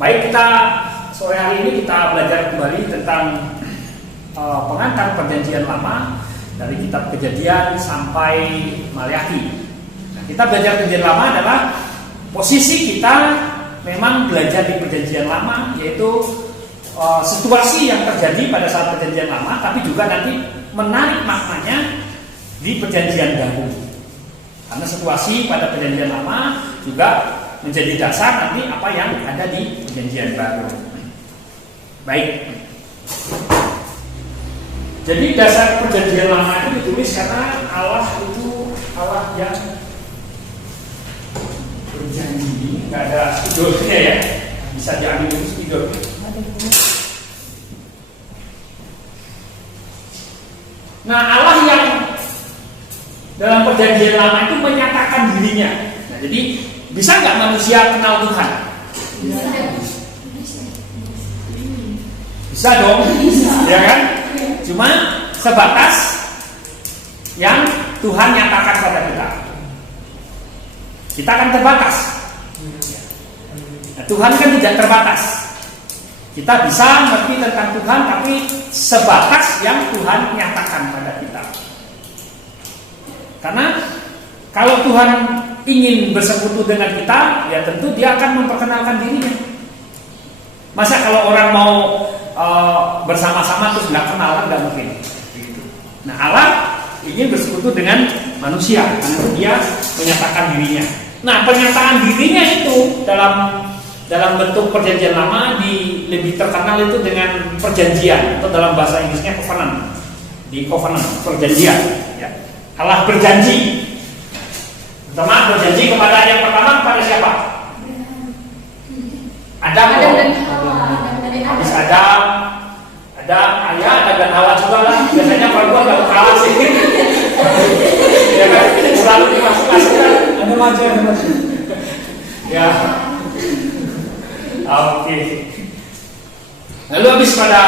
Baik, kita sore hari ini kita belajar kembali tentang pengantar perjanjian lama dari kitab Kejadian sampai Maleakhi. Nah, kita belajar perjanjian lama adalah posisi kita memang belajar di perjanjian lama, yaitu situasi yang terjadi pada saat perjanjian lama, tapi juga nanti menarik maknanya di perjanjian baru. Karena situasi pada perjanjian lama juga menjadi dasar nanti apa yang ada di perjanjian baru. Baik. Jadi dasar perjanjian lama itu ditulis karena Allah itu Allah yang berjanji. Nggak ada spidolnya ya. Bisa diambil dulu spidol. Nah, Allah yang dalam perjanjian lama itu menyatakan dirinya. Nah, jadi bisa nggak manusia kenal Tuhan? Bisa dong, ya kan? Cuma sebatas yang Tuhan nyatakan pada kita. Kita kan terbatas. Nah, Tuhan kan tidak terbatas. Kita bisa mengerti tentang Tuhan, tapi sebatas yang Tuhan nyatakan pada kita. Karena kalau Tuhan ingin bersekutu dengan kita, ya tentu Dia akan memperkenalkan dirinya. Masa kalau orang mau bersama-sama terus nggak kenal, kan nggak mungkin. Nah, Allah ingin bersekutu dengan manusia, karena Dia menyatakan dirinya. Nah, pernyataan dirinya itu dalam bentuk perjanjian lama lebih terkenal itu dengan perjanjian, atau dalam bahasa Inggrisnya covenant. Di covenant, perjanjian. Ya. Allah berjanji. Pertama berjanji kepada yang pertama kepada siapa? Adam dan Hawa. Habis Adam, ada ayah, dan Hawa juga lah. Biasanya perempuan nggak kalah sih. Ya kan? Selalu dimasuk-masukkan. Ada maju. Ya. Oke. Lalu habis pada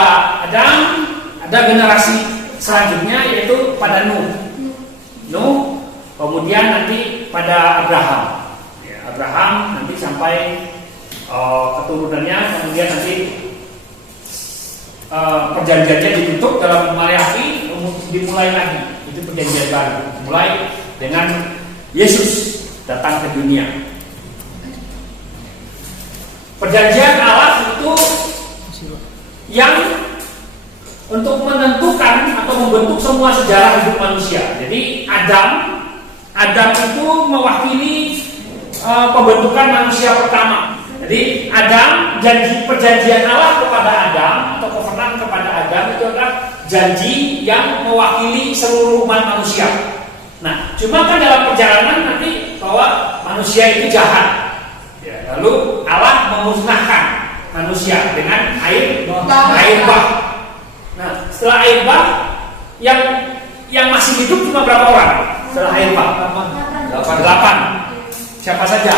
Adam, ada generasi selanjutnya yaitu pada Nuh, kemudian nanti pada Abraham. Ya, Abraham nanti sampai keturunannya, kemudian nanti perjanjiannya ditutup dalam Maleakhi, dimulai lagi. Itu perjanjian baru, mulai dengan Yesus datang ke dunia. Perjanjian Allah itu yang untuk menentukan atau membentuk semua sejarah hidup manusia. Jadi Adam itu mewakili pembentukan manusia pertama. Jadi Adam, janji perjanjian Allah kepada Adam atau covenant kepada Adam itu adalah janji yang mewakili seluruh umat manusia. Nah, cuma kan dalam perjalanan nanti bahwa manusia itu jahat. Ya, lalu Allah memusnahkan manusia dengan air bah. Nah, setelah air bah, yang masih hidup cuma berapa orang? Setelah air bah? 8. Siapa saja?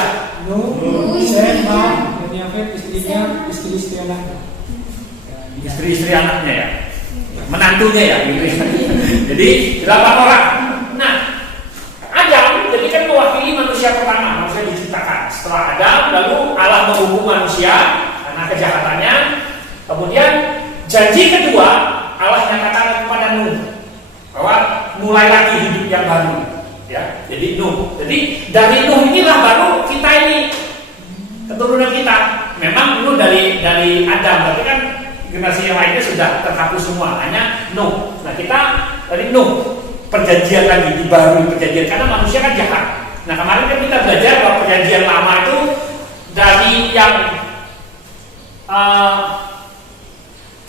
Nuh, Sem, Ham, dan Yafet, istrinya, istri-istri anaknya. Istri-istri anaknya ya, menantunya ya, gitu ya. Jadi 8 orang. Nah, Adam jadi kan mewakili manusia pertama, manusia diciptakan. Setelah Adam, lalu Allah menghukum manusia karena kejahatannya. Kemudian janji kedua, Allah nyatakan kepada Nuh bahwa mulai lagi hidup yang baru, ya. Jadi Nuh. Jadi dari Nuh inilah baru kita ini keturunan kita. Memang Nuh dari Adam, tapi kan generasi yang lainnya sudah terhapus semua, hanya Nuh. Nah, kita dari Nuh perjanjian lagi, dibarui perjanjian karena manusia kan jahat. Nah, kemarin kan kita belajar bahwa perjanjian lama itu dari yang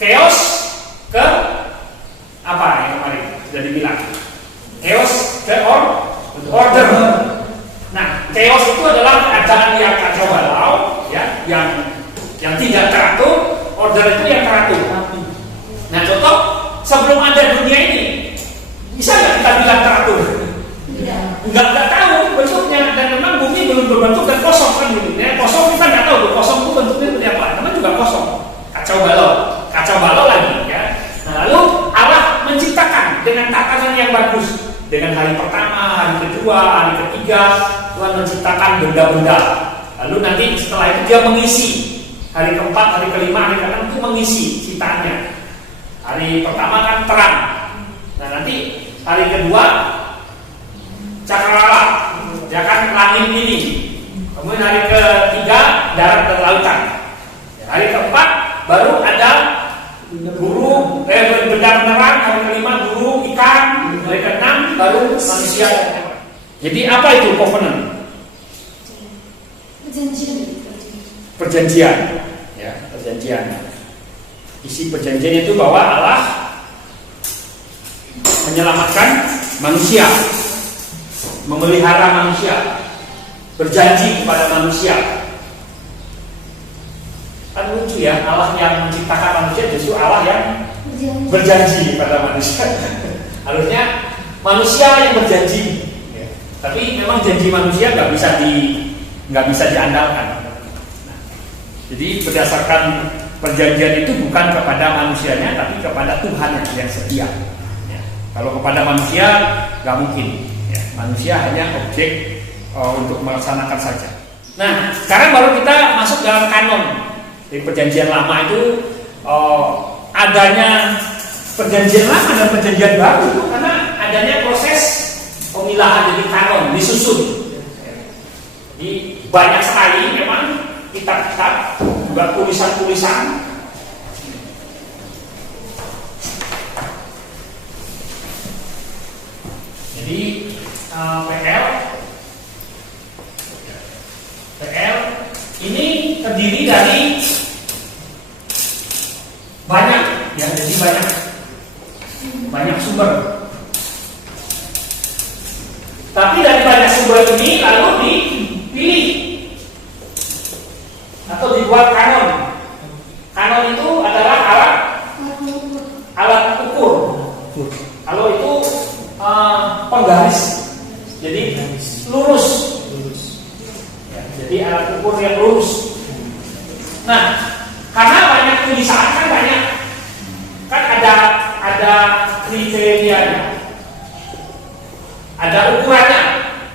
chaos ke apa yang kemarin sudah dibilang, chaos ke order. Nah, chaos itu adalah keadaan yang kacau balau, ya, yang tidak teratur. Order itu yang teratur. Nah, contoh sebelum ada dunia ini, bisa nggak kita bilang teratur? Nggak tahu bentuknya, dan memang bumi belum berbentuk dan kosong kan bentuknya. Kosong kita nggak tahu, kosong itu bentuknya seperti apa. Namanya juga kosong, kacau balau lagi, ya. Nah, lalu Allah menciptakan dengan tatanan yang bagus. Dengan hari pertama, hari kedua, hari ketiga, Tuhan menciptakan benda-benda. Lalu nanti setelah itu Dia mengisi hari keempat, hari kelima, hari keenam itu mengisi ciptaannya. Hari pertama kan terang. Nah nanti hari kedua cakrawala, ya kan langit ini. Kemudian hari ketiga darat dan lautan. Hari keempat baru ada guru, benda penerang. Hari kelima guru ikan. Hari keenam baru manusia. Jadi apa itu covenant? Perjanjian, ya perjanjian. Isi perjanjian itu bahwa Allah menyelamatkan manusia, memelihara manusia, berjanji kepada manusia. Kan lucu ya, Allah yang menciptakan manusia justru Allah yang berjanji kepada manusia. Harusnya manusia yang berjanji, ya. Tapi memang janji manusia nggak bisa diandalkan. Nah, jadi berdasarkan perjanjian itu bukan kepada manusianya, tapi kepada Tuhan yang setia. Ya. Kalau kepada manusia nggak mungkin. Ya. Manusia hanya objek untuk melaksanakan saja. Nah, sekarang baru kita masuk dalam kanon. Di perjanjian lama itu adanya perjanjian lama dan perjanjian baru karena adanya proses pemilahan, jadi kanon disusun. Jadi banyak sekali memang kitab-kitab, juga tulisan-tulisan. Jadi PL ini terdiri dari banyak, ya, jadi banyak sumber. Tapi dari banyak sumber ini lalu dipilih atau dibuat kanon. Kanon itu adalah alat ukur. Kalau itu penggaris, jadi lurus. Ya, jadi alat ukur yang lurus. Nah, karena banyak tulisan kan ada kriterianya, ada ukurannya.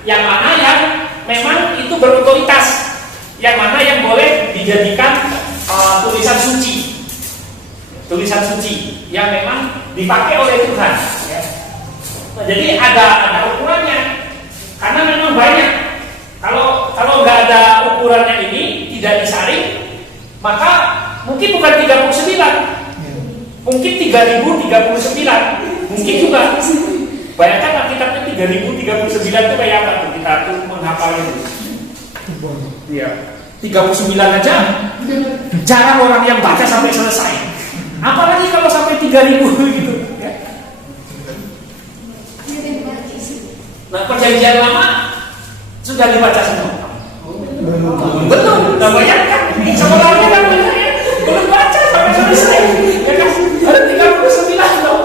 Yang mana yang memang itu berotoritas, yang mana yang boleh dijadikan tulisan suci yang memang dipakai oleh Tuhan. Ya. Nah, jadi ada ukurannya, karena memang banyak. Kalau nggak ada ukurannya ini, tidak disaring, maka mungkin bukan 39, mungkin 3039, mungkin juga. Bayangkan Alkitabnya 3039 itu kayak apa tuh? Kita tuh menghafalnya itu. Iya, 39 aja jarang orang yang baca sampai selesai. Apalagi kalau sampai 3000 gitu. Ya. Nah, perjanjian lama sudah dibaca semua. Belum. Nah, bayangkan sebenarnya kan belum baca sampai selesai. Ya kan? Baru 39 loh.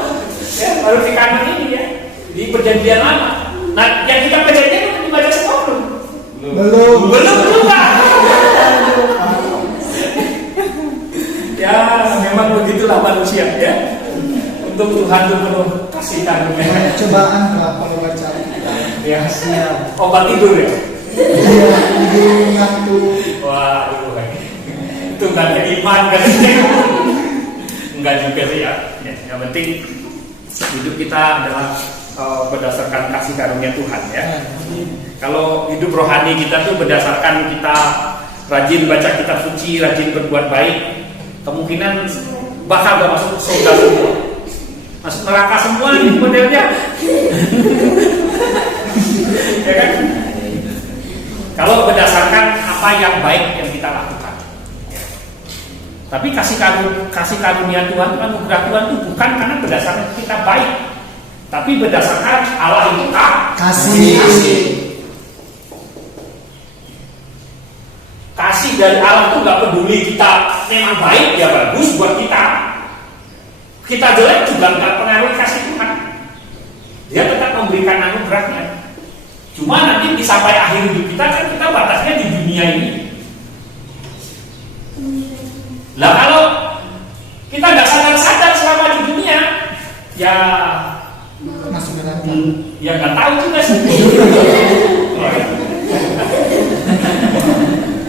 Ya, baru di kanan ini ya. Di perjanjian lama. Nah, yang kita perjanjian itu dibaca semua belum? Belum juga. Ya, memang begitulah manusia ya. Untuk Tuhan itu penuh kasih karunia. Cobaan kalau baca. Ya, siap. Obat tidur ya. Iya, tidur ngantuk. Wah, itu nggak ada iman kan? Enggak juga sih ya. Yang penting hidup kita adalah berdasarkan kasih karunia Tuhan ya. Kalau hidup rohani kita tuh berdasarkan kita rajin baca kitab suci, rajin berbuat baik, kemungkinan bakal gak masuk surga semua, masuk neraka semua nih modelnya. Ya kan? Kalau berdasarkan apa yang baik yang kita lakukan. Tapi kasih karunia Tuhan, anugerah Tuhan itu bukan karena berdasarkan kita baik, tapi berdasarkan Allah itu kasih. Kasih dari Allah itu nggak peduli kita memang baik ya bagus buat kita. Kita jelek juga nggak pengaruh kasih Tuhan. Dia tetap memberikan anugerahnya. Cuma nanti di sampai akhir hidup kita kan kita batasnya di dunia ini. Lah kalau kita nggak sadar selama di dunia, ya masuk neraka. Ya nggak tahu juga sih.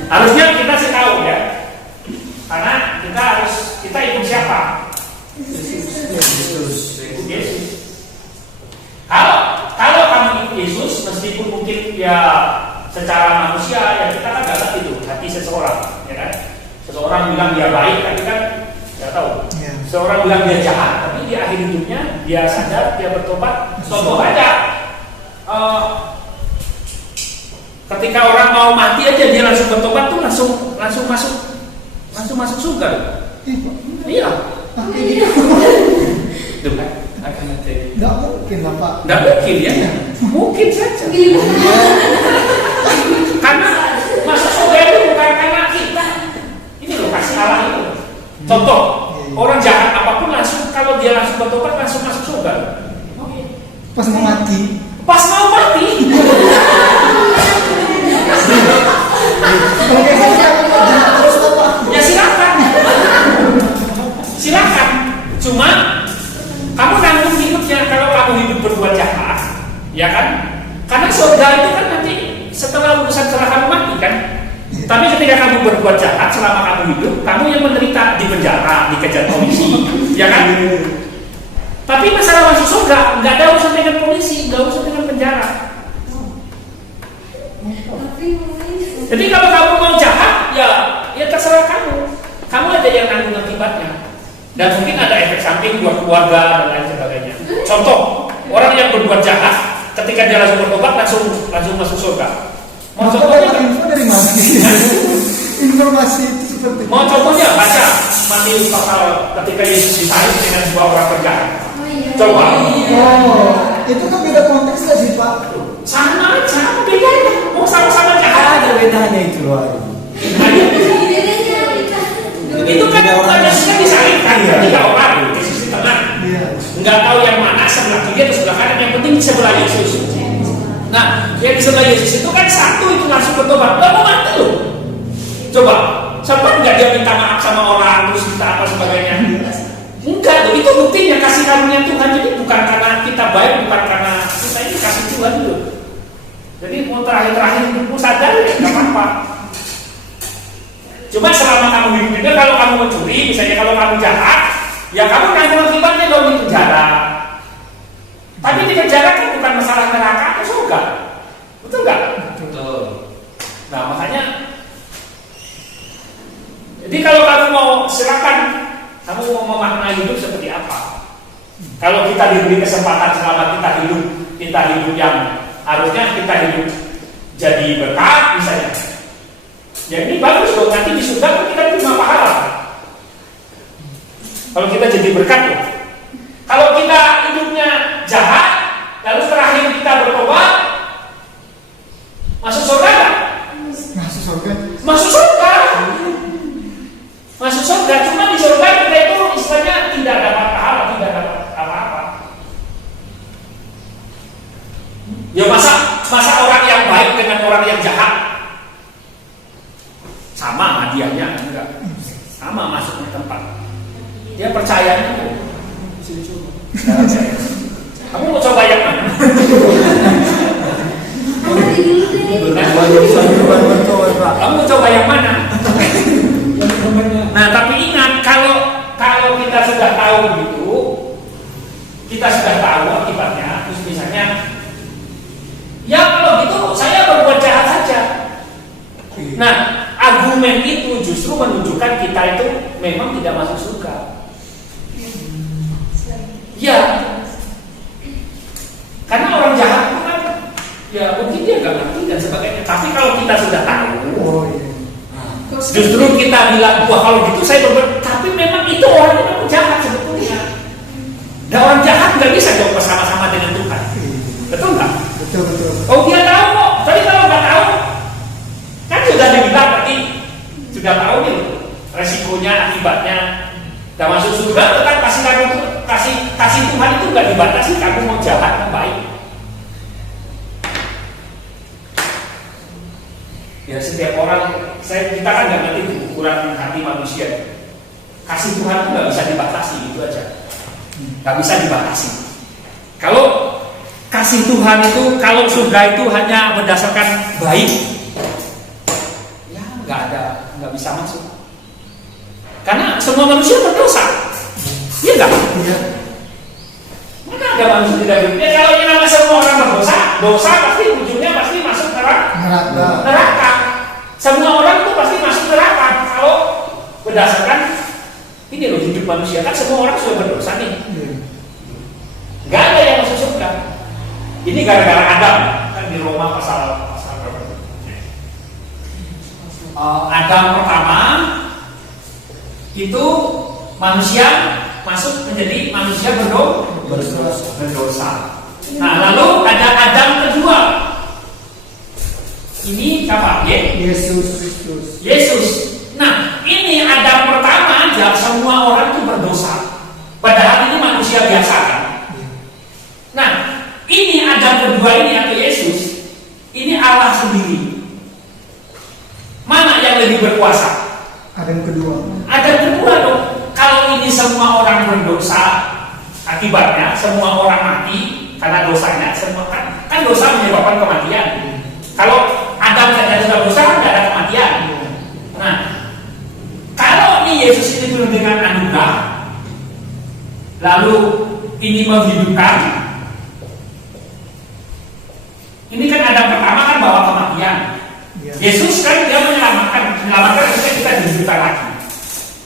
Harusnya kita sih tahu ya. secara manusia ya kita kan nggak ngerti itu hati seseorang, ya kan? Seseorang bilang dia baik, tapi kan nggak tahu. Seseorang bilang dia jahat, tapi di akhir hidupnya dia sadar, dia bertobat. Contoh aja, ketika orang mau mati aja dia langsung bertobat tuh langsung masuk surga. Iya. Itu kan? Nggak mungkin lah Pak. Nggak mungkin ya? Mungkin saja. Karena masuk surga itu bukan karena kita. Ini loh kasih Allah itu. Contoh, orang jahat apapun langsung kalau dia langsung bertobat langsung masuk surga. Pas mau mati. Pas mau mati. Ya silakan. Silakan. Cuma kamu nanggung hidupnya kalau kamu hidup berbuat jahat, ya kan? Karena surga itu kan nanti setelah kamu mati kan. Tapi ketika kamu berbuat jahat selama kamu hidup, kamu yang menderita di penjara, dikejar polisi, ya kan? Tapi masalah masuk surga nggak ada urusan dengan polisi, nggak urusan dengan penjara. Jadi kalau kamu mau jahat, ya terserah kamu. Kamu aja yang nanggung akibatnya. Dan mungkin ada efek samping buat keluarga dan lain sebagainya. Contoh, orang yang berbuat jahat, ketika dia langsung bertobat langsung masuk surga. Mau contohnya info dari mana? Informasi itu seperti. Mau contohnya baca Matius pasal ketika Yesus disalib dengan dua orang penjahat. Coba. Itu kan beda konteks nggak sih Pak? Sama bedanya. Mau sama-sama jahat. Ada bedanya itu loh. Itu kan manusia disalibkan tiga orang, Yesus di tengah. Nggak tahu yang mana sebelah kiri atau sebelah kanan, yang penting di sebelah Yesus. Nah, yang di sebelah Yesus itu kan satu itu langsung bertobat, nggak mau mati loh. Coba, sempat nggak dia minta maaf sama orang terus minta apa sebagainya? Enggak, loh. Itu buktinya kasih karunia Tuhan. Jadi bukan karena kita baik, bukan karena kita ini kasih Tuhan dulu. Jadi mau terakhir hidupmu sadar ya nggak apa-apa. Cuma selama kamu hidupnya, kalau kamu mencuri, misalnya kalau kamu jahat, ya kamu nanggung akibatnya dong di penjara. Tapi di penjara kan bukan masalah neraka atau surga, betul nggak? Betul. Nah makanya, jadi kalau kamu mau silakan, kamu mau memaknai hidup seperti apa? Kalau kita diberi kesempatan selama kita hidup yang harusnya kita hidup jadi berkat misalnya. Ya ini bagus dong, nanti di surga kita terima pahala. Kalau kita jadi berkat tuh. Kalau kita hidupnya jahat, lalu terakhir kita bertobat, masuk surga nggak? Masuk surga. Masuk surga. Masuk surga. Cuma di surga kita itu istilahnya tidak dapat pahala, tidak dapat apa-apa. Ya masa orang yang baik dengan orang yang jahat sama hadiahnya enggak, sama masuknya tempat. Dia percayanya tuh. Kamu mau coba yang mana? Kamu mau coba yang mana? Nah tapi ingat kalau kita sudah tahu gitu, kita sudah tahu akibatnya. Terus misalnya, ya kalau gitu saya berbuat jahat saja. Nah argumen itu justru menunjukkan kita itu memang tidak masuk surga. Ya, karena orang jahat itu kan, ya mungkin dia nggak ngerti dan sebagainya. Tapi kalau kita sudah tahu, justru kita bilang, wah kalau gitu saya berbuat. Tapi memang itu orang itu jahat sebetulnya. Dan orang jahat nggak bisa jauh bersama-sama dengan Tuhan. Betul nggak? Betul. Oh dia tahu kok. Tapi kalau nggak tahu, kan sudah dibilang tadi, sudah tahu nih resikonya, akibatnya. Dan masuk surga tetap kasih Tuhan itu nggak dibatasi. Kamu mau jahat mau baik. Ya setiap orang, kita kan nggak ngerti ukuran hati manusia. Kasih Tuhan itu nggak bisa dibatasi, gitu aja. Nggak bisa dibatasi. Kalau kasih Tuhan itu, kalau surga itu hanya berdasarkan baik, ya nggak bisa masuk. Karena semua manusia berdosa, iya nggak? Iya. Mana ada manusia tidak berdosa? Ya kalau yang nama semua orang berdosa, dosa pasti ujungnya pasti masuk neraka. neraka. Semua orang tuh pasti masuk neraka kalau berdasarkan ini loh hidup manusia kan semua orang sudah berdosa nih. Gak ada yang masuk surga. Ini gara-gara Adam kan di Roma pasal berapa? Adam pertama itu manusia masuk menjadi manusia berdosa. Nah lalu ada Adam kedua. Ini siapa? Yesus. Nah ini Adam pertama aja semua orang itu berdosa. Padahal ini manusia biasa kan. Nah ini Adam kedua ini atau Yesus ini Allah sendiri. Mana yang lebih berkuasa? Adam kedua dong. Kalau ini semua orang berdosa, akibatnya semua orang mati karena dosanya. Semua kan dosa menyebabkan kematian. Kalau Adam saja sudah dosa, tidak ada kematian. Nah, kalau ini Yesus ini penuh dengan anugerah, lalu ini menghidupkan. Ini kan Adam pertama kan bawa kematian. Yesus kan dia menyelamatkan kita dihidupkan lagi.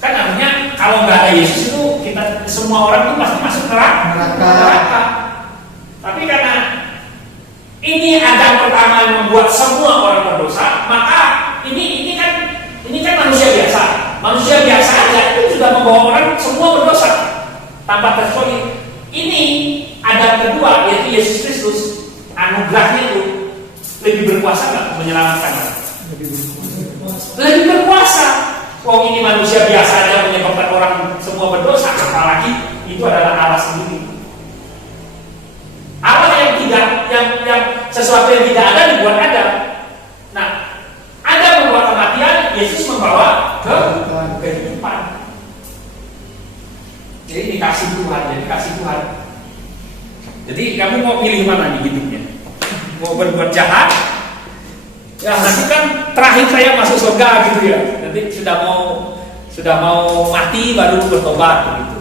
Kan artinya kalau nggak ada Yesus itu kita semua orang itu pasti masuk neraka. Tapi karena ini Adam pertama yang membuat semua orang berdosa, maka ini kan manusia biasa. Manusia biasa aja itu sudah membawa orang semua berdosa tanpa terkecuali. Ini Adam kedua yaitu Yesus Kristus, anugerahnya itu lebih berkuasa nggak menyelamatkan? Lebih berkuasa. Wong ini manusia biasa aja menyebabkan orang semua berdosa, apalagi itu adalah Allah sendiri. Allah yang sesuatu yang tidak ada dibuat ada. Nah, ada membawa kematian, Yesus membawa kehidupan. Jadi dikasih Tuhan. Jadi kamu mau pilih mana nih hidupnya? Mau berbuat jahat? Ya nanti kan terakhir saya masuk surga gitu ya. Nanti sudah mau mati baru bertobat gitu.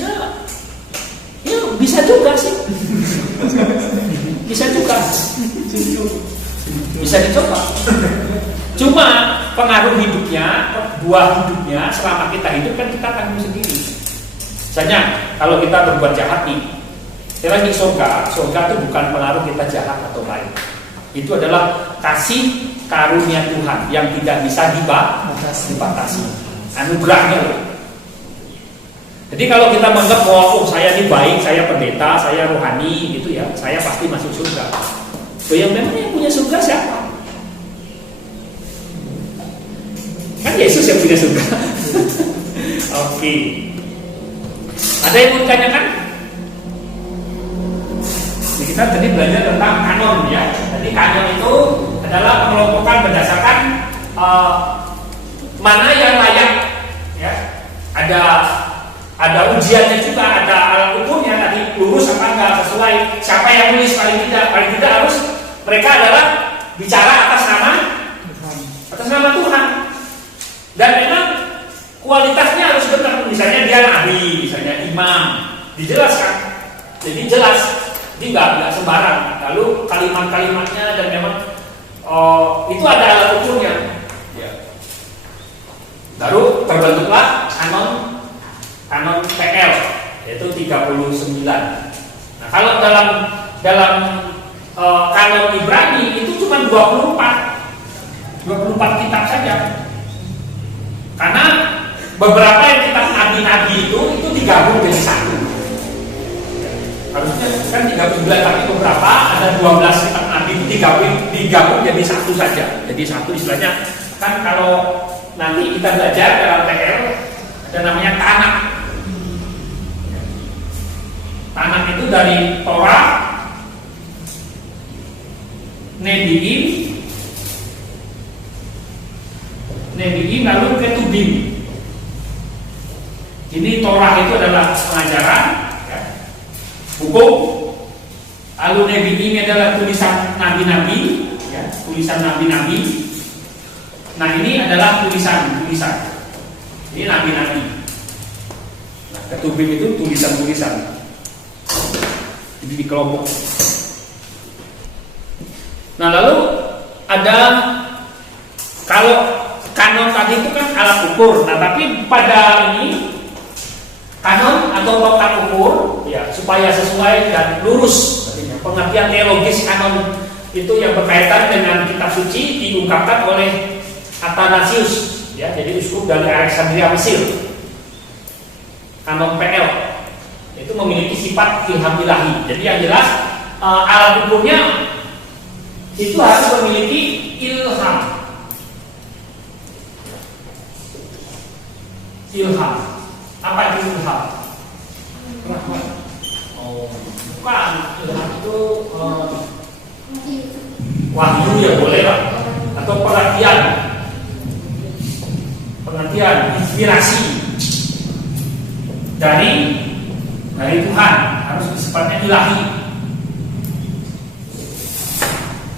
Ya bisa juga sih. Bisa dicoba. Cuma pengaruh hidupnya, buah hidupnya selama kita hidup kan kita tanggung sendiri. Misalnya kalau kita berbuat jahat nih, kita di surga itu bukan pengaruh kita jahat atau baik. Itu adalah kasih karunia Tuhan yang tidak bisa dibatasi. Anugerahnya loh. Jadi kalau kita menganggap bahwa saya ini baik, saya pendeta, saya rohani gitu ya, saya pasti masuk surga. So yang memang yang punya surga siapa? Kan Yesus yang punya surga. Oke. Ada yang mau ditanyakan? Kita tadi belajar tentang kanon ya. Jadi kanon itu adalah pengelompokan berdasarkan mana yang layak ya. Ada ujiannya juga, ada alat ukurnya tadi lurus apa enggak sesuai siapa yang nulis paling tidak harus mereka adalah bicara atas nama Tuhan. Dan memang kualitasnya harus benar. Misalnya dia nabi, misalnya imam, dijelaskan. Jadi jelas. Jadi nggak sembarang. Lalu kalimat-kalimatnya dan memang itu ada alat ukurnya. Ya. Baru terbentuklah kanon PL yaitu 39. Nah kalau dalam kanon Ibrani itu cuma 24 kitab saja. Karena beberapa yang kitab nabi-nabi itu digabung jadi satu. Harusnya kan 39 tapi beberapa ada 12 kitab nabi itu digabung jadi satu saja. Jadi satu istilahnya kan kalau nanti kita belajar dalam PL ada namanya Tanakh. Tanakh itu dari Torah, Nebi'im lalu Ketubim. Ini Torah itu adalah pengajaran ya, hukum. Lalu Nebi'im adalah tulisan nabi-nabi ya, tulisan nabi-nabi. Nah ini adalah tulisan. Ini nabi-nabi. Nah, Ketubim itu tulisan. Jadi di kelompok. Nah, lalu ada, kalau kanon tadi itu kan alat ukur. Nah, tapi pada ini kanon atau tolak ukur ya supaya sesuai dan lurus pengertian teologis kanon itu yang berkaitan dengan kitab suci diungkapkan oleh Athanasius ya, jadi uskup dari Alexandria Mesir. Kanon PL itu memiliki sifat ilham ilahi. Jadi yang jelas alat ukurnya itu harus memiliki ilham. Ilham. Apa itu ilham? Oh, bukan. Ilham itu wahyu ya boleh lah. Atau pengertian, inspirasi dari Tuhan, harus sifatnya ilahi.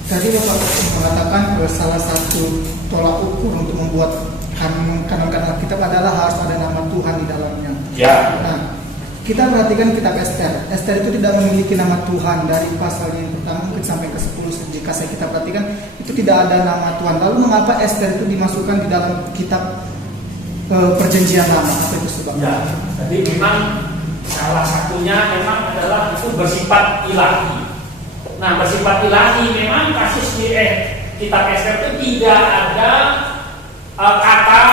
Tadi Bapak mengatakan salah satu tolak ukur untuk membuat kanon-kanon kitab adalah harus ada nama Tuhan di dalamnya. Ya. Nah, kita perhatikan kitab Ester. Ester itu tidak memiliki nama Tuhan dari pasal yang pertama mungkin sampai ke 10. Jika kita perhatikan itu tidak ada nama Tuhan. Lalu mengapa Ester itu dimasukkan di dalam kitab perjanjian lama? Apa itu sebabnya? Ya. Jadi memang salah satunya memang adalah itu bersifat ilahi. Nah, bersifat ilahi memang kasus di kitab Ester itu tidak ada kata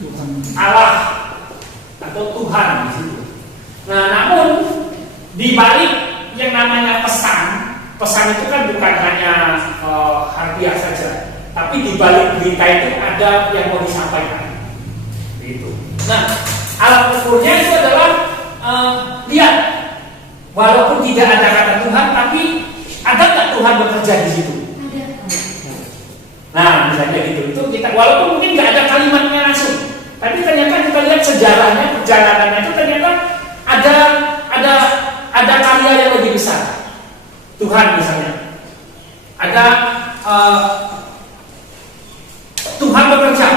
Tuhan Allah atau Tuhan di situ. Nah, namun di balik yang namanya pesan itu kan bukan hanya harfiah saja, tapi di balik berita itu ada yang mau disampaikan. Itu. Nah, alat ukurnya itu adalah lihat, walaupun tidak ada kata Tuhan, tapi ada nggak Tuhan bekerja di situ? Nah, misalnya gitu. Itu kita, walaupun mungkin nggak ada kalimatnya langsung, tapi ternyata kita lihat sejarahnya, perjalanannya itu ternyata ada karya yang lebih besar. Tuhan misalnya, ada Tuhan bekerja.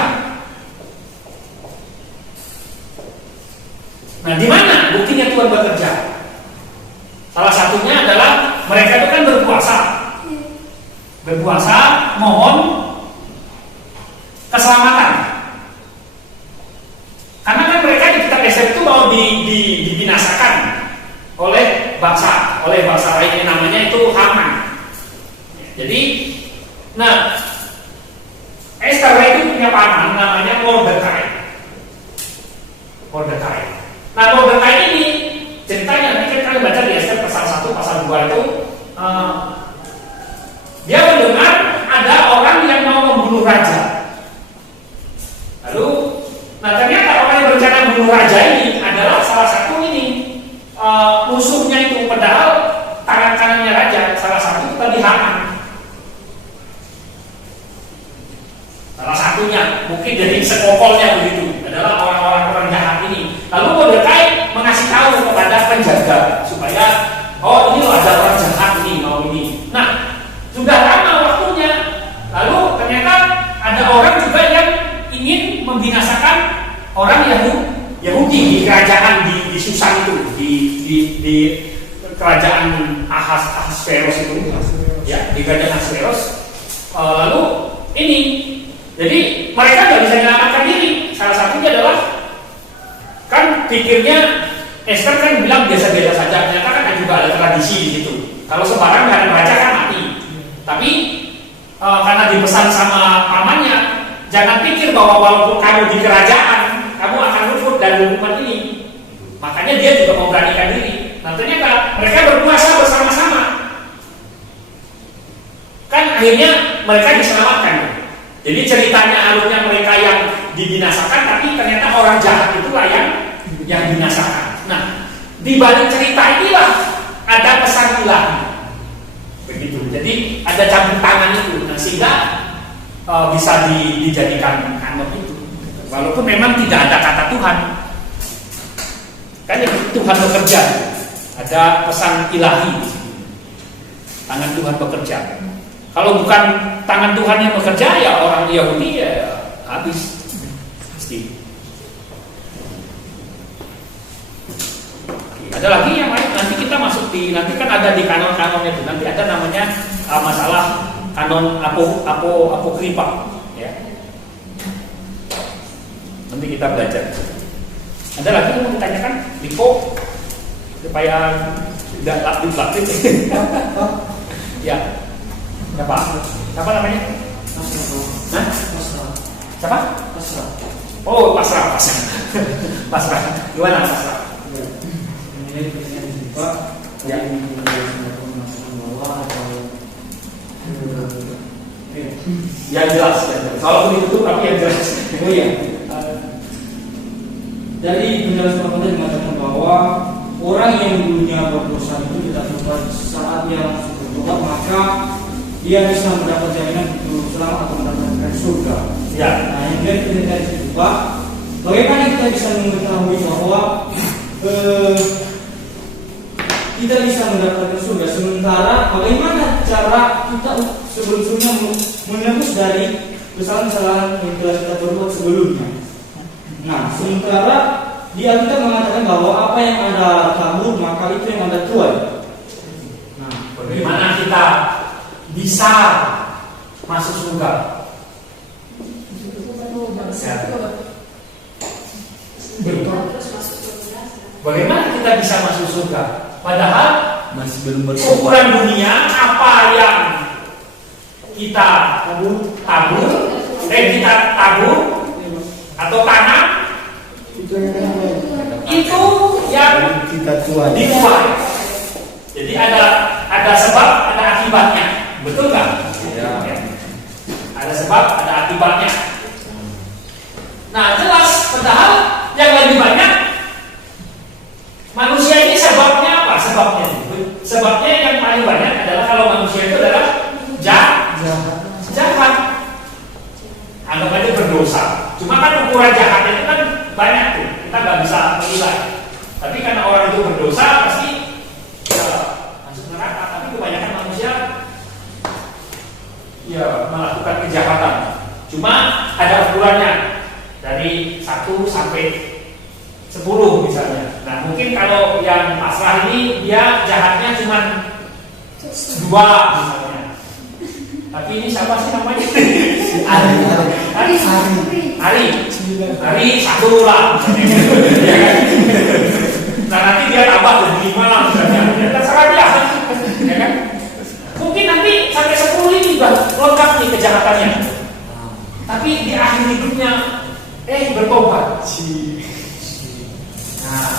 Nah, di mana buktinya Tuhan bekerja? Salah satunya adalah mereka itu kan berpuasa, mohon keselamatan. Karena kan mereka di kitab Ester itu mau dibinasakan oleh bangsa lain yang namanya itu Haman. Jadi, nah Ester itu punya paman namanya Mordekai. Nah, Mordekai ini ceritanya nanti kita baca di Ester pasal 1, pasal 2 itu dia mendengar ada orang yang mau membunuh raja. Lalu, nah ternyata orang yang berencana membunuh raja ini adalah salah satu ini musuhnya itu, padahal tangan kanannya raja salah satu tadi Haman. Salah satunya mungkin dari sekokolnya begitu adalah orang-orang jahat ini. Lalu Mordekai mengasih tahu kepada penjaga supaya ini loh ada orang jahat ini mau ini. Nah, sudah lama waktunya. Lalu ternyata ada orang juga yang ingin membinasakan orang Yahudi di kerajaan di Susan itu, di kerajaan Ahasveros itu, ya, di kerajaan Ahasveros. Lalu ini, jadi mereka nggak bisa menyelamatkan diri. Salah satunya adalah kan pikirnya Ester kan bilang biasa-biasa saja. Ternyata kan juga ada tradisi di situ. Kalau sembarang nggak ada baca kan mati. Tapi karena dipesan sama pamannya, jangan pikir bahwa walaupun kamu di kerajaan, kamu akan luput dari hukuman ini. Makanya dia juga memberanikan diri. Nah, ternyata mereka berpuasa bersama-sama. Kan akhirnya mereka diselamatkan. Jadi ceritanya alurnya mereka yang dibinasakan, tapi ternyata orang jahat itulah yang binasakan. Nah, di balik cerita inilah ada pesan ilahi. Begitu. Jadi ada campur tangan itu, nah, sehingga bisa dijadikan kanon itu. Walaupun memang tidak ada kata Tuhan. Kan Tuhan bekerja. Ada pesan ilahi di sini. Tangan Tuhan bekerja. Kalau bukan tangan Tuhan yang bekerja, ya orang Yahudi ya habis. Pasti. Ada lagi yang lain, nanti kita masuk nanti kan ada di kanon-kanon itu, nanti ada namanya masalah kanon apokripa, ya. Nanti kita belajar. Ada lagi yang mau ditanyakan, Liko, supaya tidak laktif. Ya, siapa namanya? Hah? Siapa? Oh, Pasrah. Gimana Pasrah? Ini pertanyaan Pak. Ya. Yang jelas. Kalau ditutup tapi yang jelas. Oh iya. Dari penjelasan Bapak tadi mengatakan bahwa orang yang dulunya berdosa itu tidak bertobat saat dia langsung bertobat, maka dia bisa mendapat jaminan hidup selamat atau mendapatkan surga. Ya. Nah, yang dari penjelasan itu Pak, bagaimana kita bisa mengetahui bahwa kita bisa mendapatkan surga, sementara bagaimana cara kita sebelumnya menebus dari kesalahan-kesalahan yang telah kita berbuat sebelumnya. Nah, sementara di Alkitab mengatakan bahwa apa yang Anda kabur maka itu yang Anda tuai. Nah, Bagaimana kita bisa masuk surga? Ya. Bagaimana kita bisa masuk surga? Padahal masih belum bertobat. ukuran dunia apa yang kita tabur atau tanam itu yang Kita tuai. dituai. Jadi ada sebab, ada akibatnya, betul nggak? Ya. Ada sebab, ada akibatnya. Nah jelas, padahal yang lebih banyak manusia ini sebabnya apa? Sebabnya yang paling banyak adalah kalau manusia itu adalah jahat. Anggap aja berdosa. Cuma kan ukuran jahatnya itu kan banyak tuh. Kita nggak bisa menilai. Tapi karena orang itu berdosa pasti ya masuk neraka. Tapi kebanyakan manusia ya melakukan kejahatan. Cuma ada ukurannya dari 1 sampai 10 misalnya. Nah mungkin kalau yang pasrah ini dia jahatnya cuma 2 misalnya. Tapi ini siapa sih namanya? Hari 1 lah misalnya. Ya kan? Nah nanti dia tambah jadi 5 misalnya. Ya terserah dia. Ya kan? Mungkin nanti sampai 10 ini udah lengkap nih kejahatannya. Tapi di akhir hidupnya bertobat. Nah,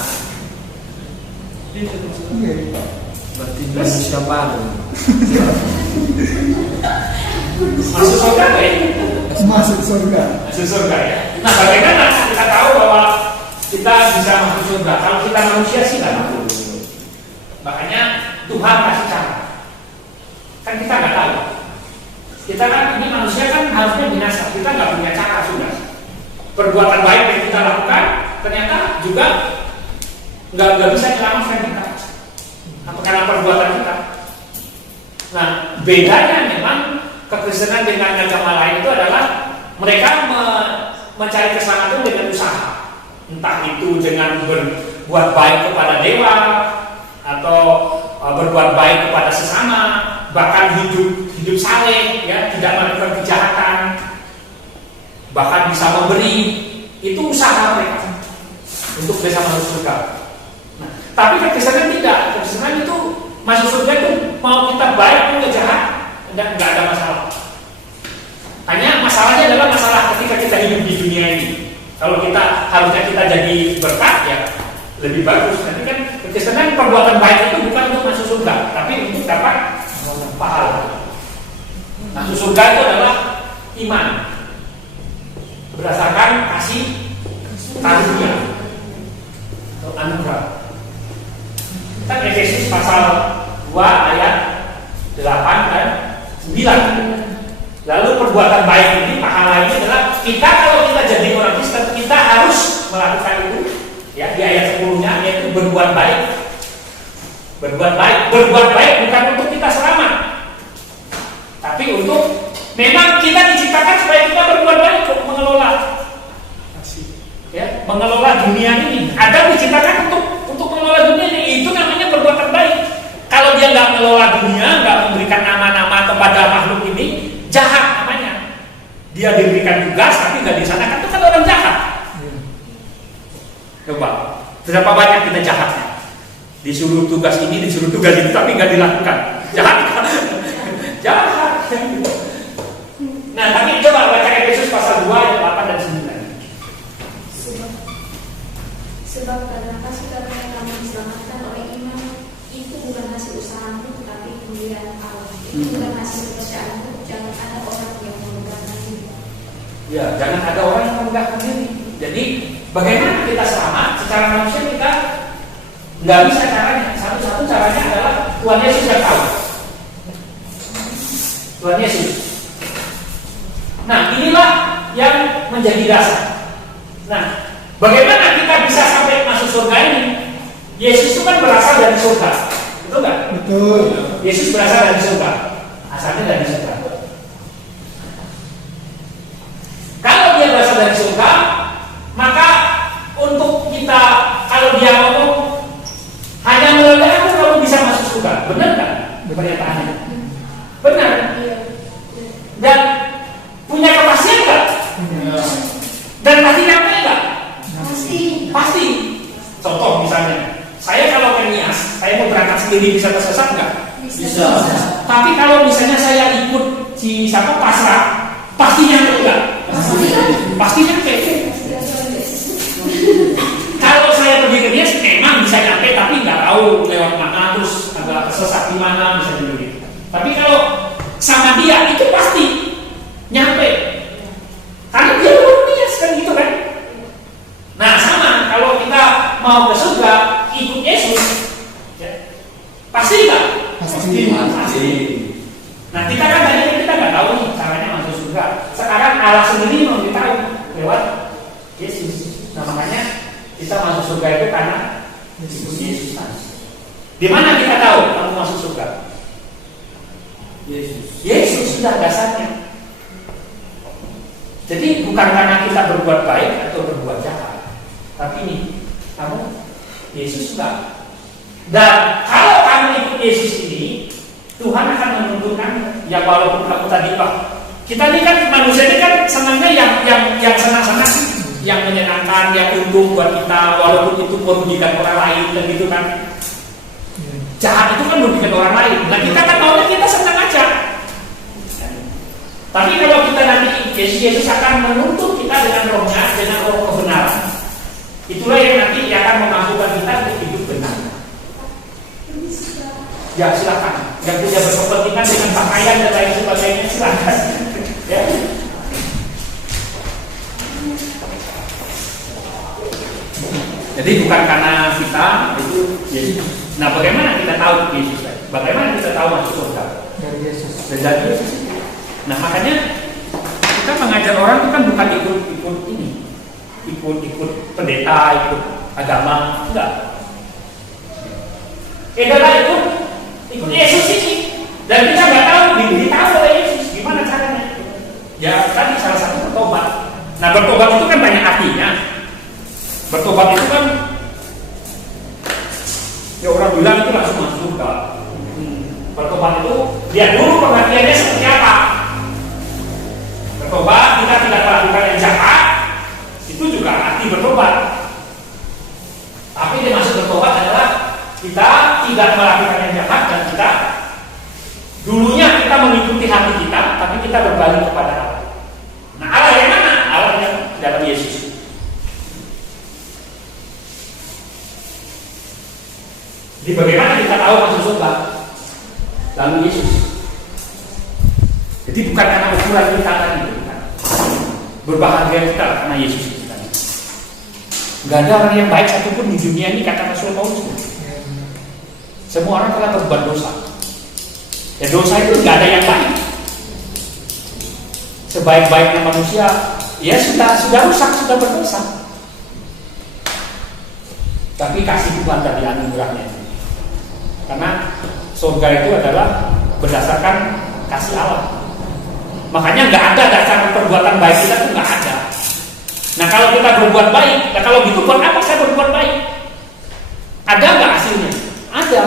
Berarti manusia baru. masuk surga nggak ya? Masuk surga. Masuk surga ya. Nah, bagaimana kita tahu bahwa kita bisa masuk surga? Kalau kita manusia sih nggak tahu. Makanya Tuhan kasih cara. Kan kita nggak tahu. Kita kan ini manusia kan harusnya binasa. Kita nggak punya cara sudah. Perbuatan baik yang kita lakukan ternyata juga nggak bisa menyelamatkan kita. Apa karena perbuatan kita? Nah, bedanya memang kekristenan dengan agama lain itu adalah mereka mencari keselamatan dengan usaha. Entah itu dengan berbuat baik kepada dewa atau berbuat baik kepada sesama, bahkan hidup saleh, ya, tidak melakukan kejahatan, bahkan bisa memberi. Itu usaha mereka untuk bisa masuk surga. Nah, tapi kekristenan tidak. Kekristenan itu masuk surga itu mau kita baik mau jahat nggak ada masalah. Hanya masalahnya adalah masalah ketika kita hidup di dunia ini. Kalau harusnya kita jadi berkat ya lebih bagus. Nanti kan kekristenan perbuatan baik itu bukan untuk masuk surga, tapi untuk dapat pahala. Masuk surga itu adalah iman berdasarkan kasih karunia atau anugerah. Kan Efesus pasal 2 ayat 8 dan 9. Lalu perbuatan baik ini, pahala ini adalah kita kalau kita jadi orang Kristen, kita harus melakukan itu. Ya, di ayat 10-nya yaitu berbuat baik. Berbuat baik bukan untuk kita selamat. Tapi untuk memang kita diciptakan supaya kita berbuat baik untuk mengelola. Ya, mengelola dunia ini. Adam diciptakan untuk mengelola dunia ini. Itu namanya perbuatan baik. Kalau dia nggak mengelola dunia, nggak memberikan nama-nama kepada makhluk ini jahat namanya. Dia diberikan tugas tapi nggak dilaksanakan, itu kan orang jahat. Coba, berapa banyak kita jahatnya? Disuruh tugas ini, disuruh tugas itu tapi nggak dilakukan. Jahat. Jahat. Nah, tapi coba baca Efesus pasal 2 ayat 8 dan 9. Sebab karena kasih karunia kamu diselamatkan oleh iman, itu bukan hasil usahamu tetapi pemberian Allah. Itu bukan hasil pekerjaanmu. Jangan ada orang yang memegahkan diri. Ya, jangan ada orang yang memegahkan diri. Jadi bagaimana kita selamat? Secara manusia kita nggak bisa caranya. Satu-satu caranya adalah Tuhan Yesus yang tahu. Tuhan Yesus. Nah, inilah yang menjadi dasar. Nah, bagaimana kita bisa sampai masuk surga ini? Yesus itu kan berasal dari surga, betul nggak? Betul. Yesus berasal dari surga, asalnya dari surga. Kalau dia berasal dari surga, maka untuk kita, kalau dia ngomong hanya melalui aku kamu bisa masuk surga, benar nggak? Pernyataannya, benar. Dan punya kepastian nggak? Dan pasti nyampe nggak? Pasti. Contoh misalnya, saya kalau ke Nias, saya mau berangkat sendiri bisa tersesat nggak? Bisa. Tapi kalau misalnya saya ikut si siapa pasrah, pasti nyampe nggak? Pasti nyampe. Kalau saya pergi ke Nias, memang bisa nyampe, tapi nggak tahu lewat mana, terus agak tersesat di mana bisa dulu. Tapi kalau sama dia itu pasti nyampe. Karena dia belum Nias kan gitu kan? Nah sama, kalau kita mau ke surga ikut Yesus, ya, pasti nggak? Pasti. Nah kita kan tadi kita nggak tahu nih caranya masuk surga. Sekarang Allah sendiri memberitahu lewat Yesus. Nah makanya kita masuk surga itu karena ikut Yesus. Di mana kita tahu kamu masuk surga? Yesus sudah dasarnya. Jadi bukan karena kita berbuat baik atau berbuat jahat, tapi ini kamu Yesus sudah. Dan kalau kamu ikut Yesus ini, Tuhan akan menuntun kamu. Ya walaupun kamu tadi kita ini kan manusia ini kan senangnya yang senang-senang, yang menyenangkan, yang untung buat kita, walaupun itu merugikan orang lain dan gitu kan. Jahat itu kan merugikan orang lain. Nah kita kan maunya kita senang aja. Tapi kalau kita nanti Yesus akan menuntut kita dengan rohnya, dengan roh kebenaran. Itulah yang nanti akan memampukan kita untuk hidup benar. Ya silakan. Yang tidak berkepentingan dengan pakaian dan lain sebagainya silakan. Ya. Jadi bukan karena kita itu Yesus. Nah bagaimana kita tahu Yesus? Bagaimana kita tahu masuk surga? Dari Yesus. Dari Yesus. Nah makanya kita mengajar orang itu kan bukan ikut pendeta, ikut agama, enggak. Adalah ikut Yesus ini. Dan kita nggak tahu diberitahu oleh Yesus gimana caranya. Ya tadi salah satu bertobat. Nah bertobat itu kan banyak artinya. Bertobat itu kan ya orang bilang itu langsung masuk surga. Bertobat itu dia dulu pengertiannya seperti apa? Bertobat kita tidak melakukan yang jahat, itu juga arti bertobat. Tapi dimaksud bertobat adalah kita tidak melakukan yang jahat dan kita dulunya kita mengikuti hati kita, tapi kita berbalik kepada Allah. Nah Allah yang mana? Allah yang dalam Yesus. Jadi bagaimana kita tahu masuk surga? Lalu Yesus. Jadi bukan karena ukuran kita tadi, bukan. Berbahagia kita karena Yesus itu tadi. Gak ada orang yang baik satupun di dunia ini kata Rasul Paulus. Semua orang telah berbuat dosa. Ya dosa itu gak ada yang baik. Sebaik-baiknya manusia, ya sudah rusak, sudah berdosa. Tapi kasih Tuhan tadi anugerahnya. Karena surga itu adalah berdasarkan kasih Allah. Makanya nggak ada dasar perbuatan baik kita tuh nggak ada. Nah kalau kita berbuat baik, nah kalau gitu buat apa saya berbuat baik? Ada nggak hasilnya? Ada.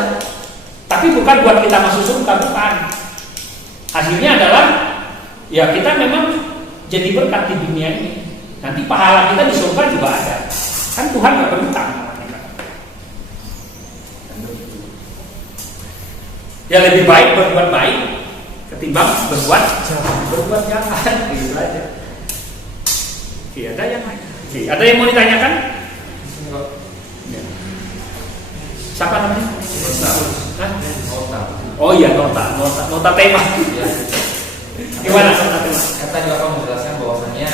Tapi bukan buat kita masuk surga, bukan. Hasilnya adalah ya kita memang jadi berkat di dunia ini. Nanti pahala kita di surga juga ada. Kan Tuhan nggak berhutang. Ya lebih baik berbuat baik ketimbang berbuat jahat. Gitu aja. Oke, ada yang lain? Oke, ada yang mau ditanyakan? Siapa namanya? Hah? Oh iya, nota tema. Gimana nota tema? Kata juga kamu menjelaskan bahwasanya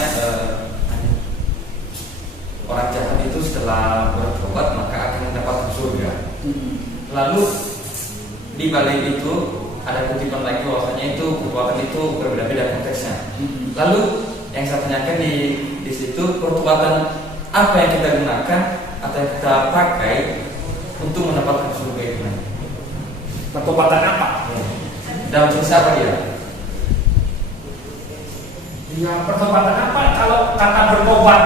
orang jahat itu setelah bertobat maka akan mendapatkan surga. Lalu di balik itu ada kutipan lagi bahwasanya itu perbuatan itu berbeda-beda konteksnya. Lalu yang saya tanyakan di situ perbuatan apa yang kita gunakan atau yang kita pakai untuk mendapatkan surga itu? Pertobatan apa? Dalam siapa dia? Ya, pertobatan apa? Kalau kata bertobat,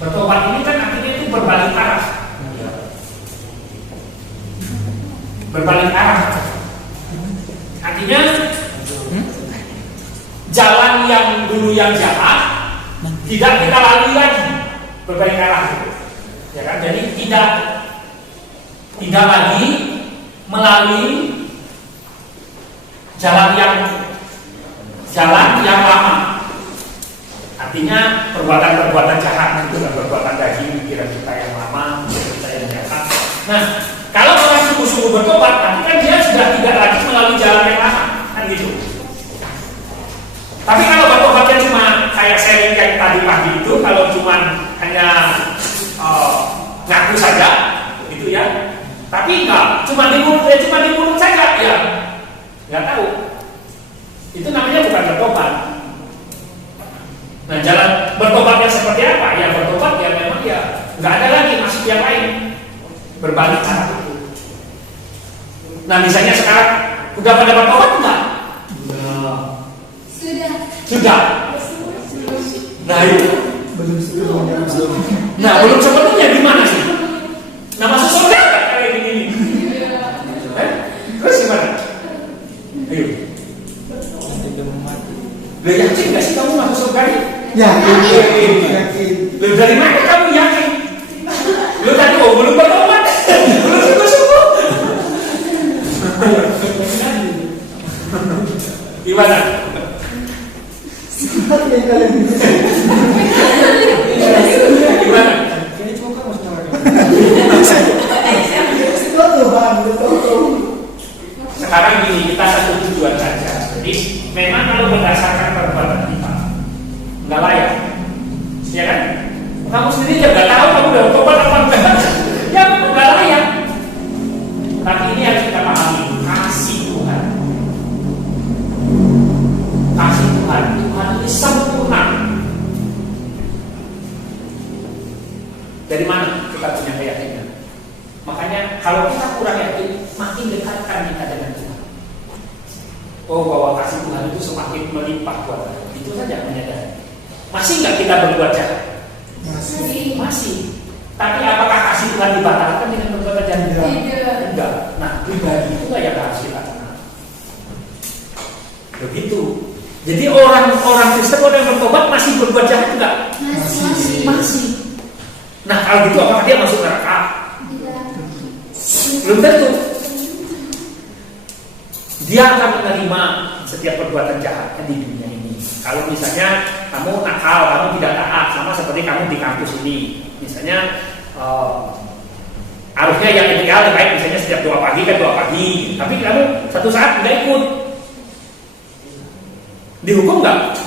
bertobat ini kan artinya itu berbalik arah. Berbalik arah. Artinya jalan yang dulu yang jahat tidak kita lalui lagi, berbalik arah. Ya kan? Jadi tidak lagi melalui jalan yang lama. Artinya perbuatan-perbuatan jahat itu perbuatan daging pikiran kita yang lama, kita yang jahat. Nah, kalau orang sungguh-sungguh bertobat, nanti kan dia sudah tidak lagi melalui jalan yang lama, kan gitu. Tapi kalau bertobatnya cuma kayak sharing kayak tadi pagi itu, kalau cuma hanya ngaku saja, gitu ya. Tapi enggak, cuma di mulut saja, ya nggak tahu. Itu namanya bukan bertobat. Nah, jalan bertobatnya seperti apa? Ya bertobat ya memang ya nggak ada lagi masuk yang lain, berbalik arah itu. Nah, misalnya sekarang udah pada bertobat enggak? Sudah. Nah itu. Nah, belum sepenuhnya gimana sih? Nah, masuk surga kan kayak gini. Terus gimana? Ayo. Lo yakin gak sih kamu masuk surga ini? Yakin. Lo dari mana kamu yakin? Lo tadi belum bertobat, belum sungguh-sungguh. Gimana? Gimana? Ini cuma kamu Sekarang gini, kita satu tujuan saja. Jadi memang kalau berdasarkan perbuatan kita nggak layak, ya kan? Kamu sendiri juga nggak tahu kamu udah bertobat apa enggak. Ya memang nggak layak. Tapi ini harus kita pahami, kasih Tuhan. Kasih Tuhan ini sempurna. Dari mana kita punya keyakinan? Makanya kalau kita kurang yakin, makin dekatkan kita dengan Tuhan. Oh, bahwa kasih Tuhan itu semakin melimpah buat kita. Itu saja menyadari. Masih nggak kita berbuat jahat? Masih. Tapi apakah kasih Tuhan dibatalkan dengan berbuat jahat? Tidak. Nah, pribadi itu nggak yang harus kita kenal. Begitu. Jadi orang Kristen orang yang bertobat masih berbuat jahat enggak? Masih. Nah, kalau gitu apakah dia masuk neraka? Belum tentu. Dia akan menerima setiap perbuatan jahatnya di dunia ini. Kalau misalnya kamu nakal, kamu tidak taat, sama seperti kamu di kampus ini. Misalnya harusnya yang ideal baik misalnya setiap doa pagi kan doa pagi, tapi kamu satu saat nggak ikut, dihukum nggak?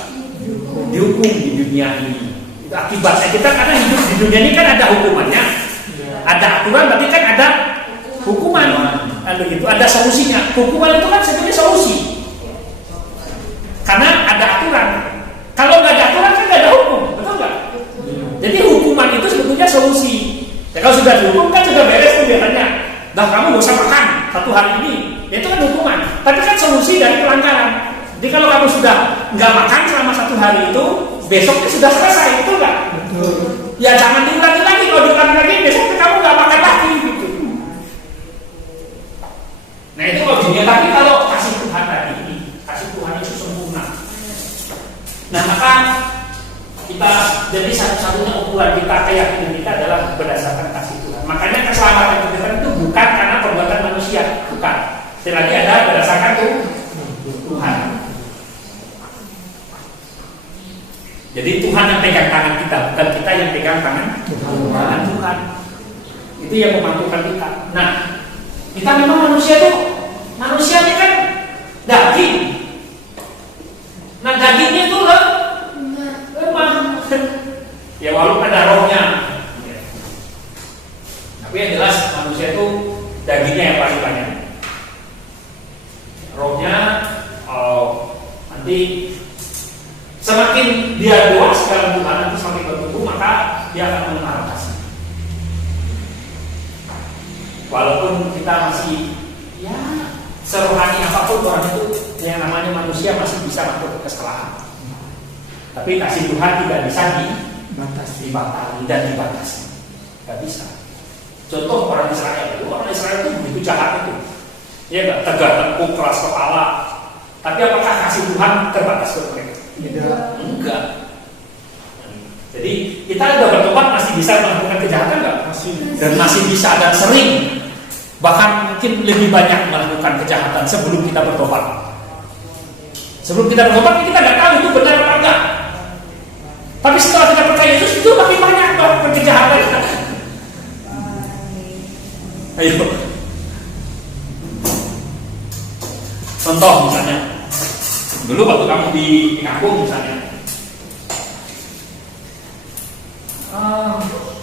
Dihukum di dunia ini. Itu akibatnya kita karena hidup di dunia ini kan ada hukumannya, ada aturan, berarti kan ada hukuman. Lalu itu ada solusinya. Hukuman itu kan sebenarnya solusi, karena ada aturan. Kalau nggak ada aturan kan nggak ada hukum, betul nggak? Jadi hukuman itu sebetulnya solusi. Ya, kalau sudah dihukum kan sudah beres tuh biasanya. Nah, kamu nggak usah makan satu hari ini, itu kan hukuman. Tapi kan solusi dari pelanggaran. Jadi kalau kamu sudah nggak makan selama satu hari itu, besoknya sudah selesai, betul nggak? Betul. Ya jangan diulangi lagi. Kalau diulangi lagi, besoknya kamu nggak makan lagi, gitu. Nah itu loginya. Tapi kalau kasih Tuhan tadi, jadi satu-satunya ukuran kita, keyakinan kita adalah berdasarkan kasih Tuhan. Makanya keselamatan kita itu bukan karena perbuatan manusia, bukan. Sekali lagi ada berdasarkan Tuhan. Jadi Tuhan yang pegang tangan kita, bukan kita yang pegang tangan Tuhan. Itu yang memampukan kita. Nah, kita memang manusia ini kan daging. Nah, dagingnya itu lemah. Ya walaupun ada rohnya. Tapi yang jelas manusia itu dagingnya yang paling banyak. Rohnya nanti semakin dia dewasa dalam Tuhan, nanti semakin bertumbuh, maka dia akan mengenal kasih. Walaupun kita masih serohani apapun orang itu, yang namanya manusia masih bisa melakukan kesalahan. Tapi kasih Tuhan tidak bisa dibatasi dan dibatasi. Tidak bisa. Contoh orang Israel itu begitu jahat itu. Dia nggak tegak tengkuk, keras kepala. Tapi apakah kasih Tuhan terbatas ke mereka? Enggak. Jadi kita sudah bertobat masih bisa melakukan kejahatan nggak? Dan masih bisa dan sering. Bahkan mungkin lebih banyak melakukan kejahatan sebelum kita bertobat. Sebelum kita bertobat kita nggak tahu itu benar apa enggak. Tapi setelah kita percaya Yesus itu makin banyak melakukan kejahatan. Ayo. Contoh misalnya, dulu waktu kamu di kampung misalnya,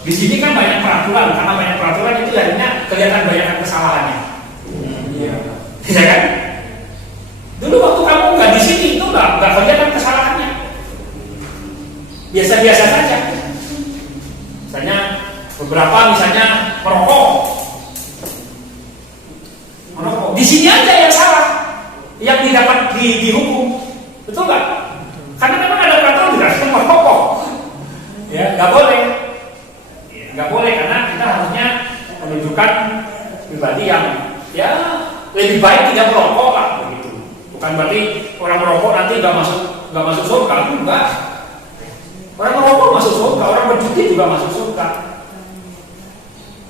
di sini kan banyak peraturan, karena banyak peraturan itu akhirnya kelihatan banyak kesalahannya. Iya kan? Dulu waktu kamu nggak di sini itu nggak kelihatan kesalahannya, biasa-biasa saja. Misalnya beberapa merokok, di sini aja yang salah, yang didapat dihukum, betul nggak? Karena memang ada peraturan tidak semua merokok, ya nggak boleh. Nggak boleh karena kita harusnya menunjukkan pribadi yang lebih baik tidak merokok lah begitu. Bukan berarti orang merokok nanti nggak masuk surga, enggak. Orang merokok masuk surga, orang berjudi juga masuk surga.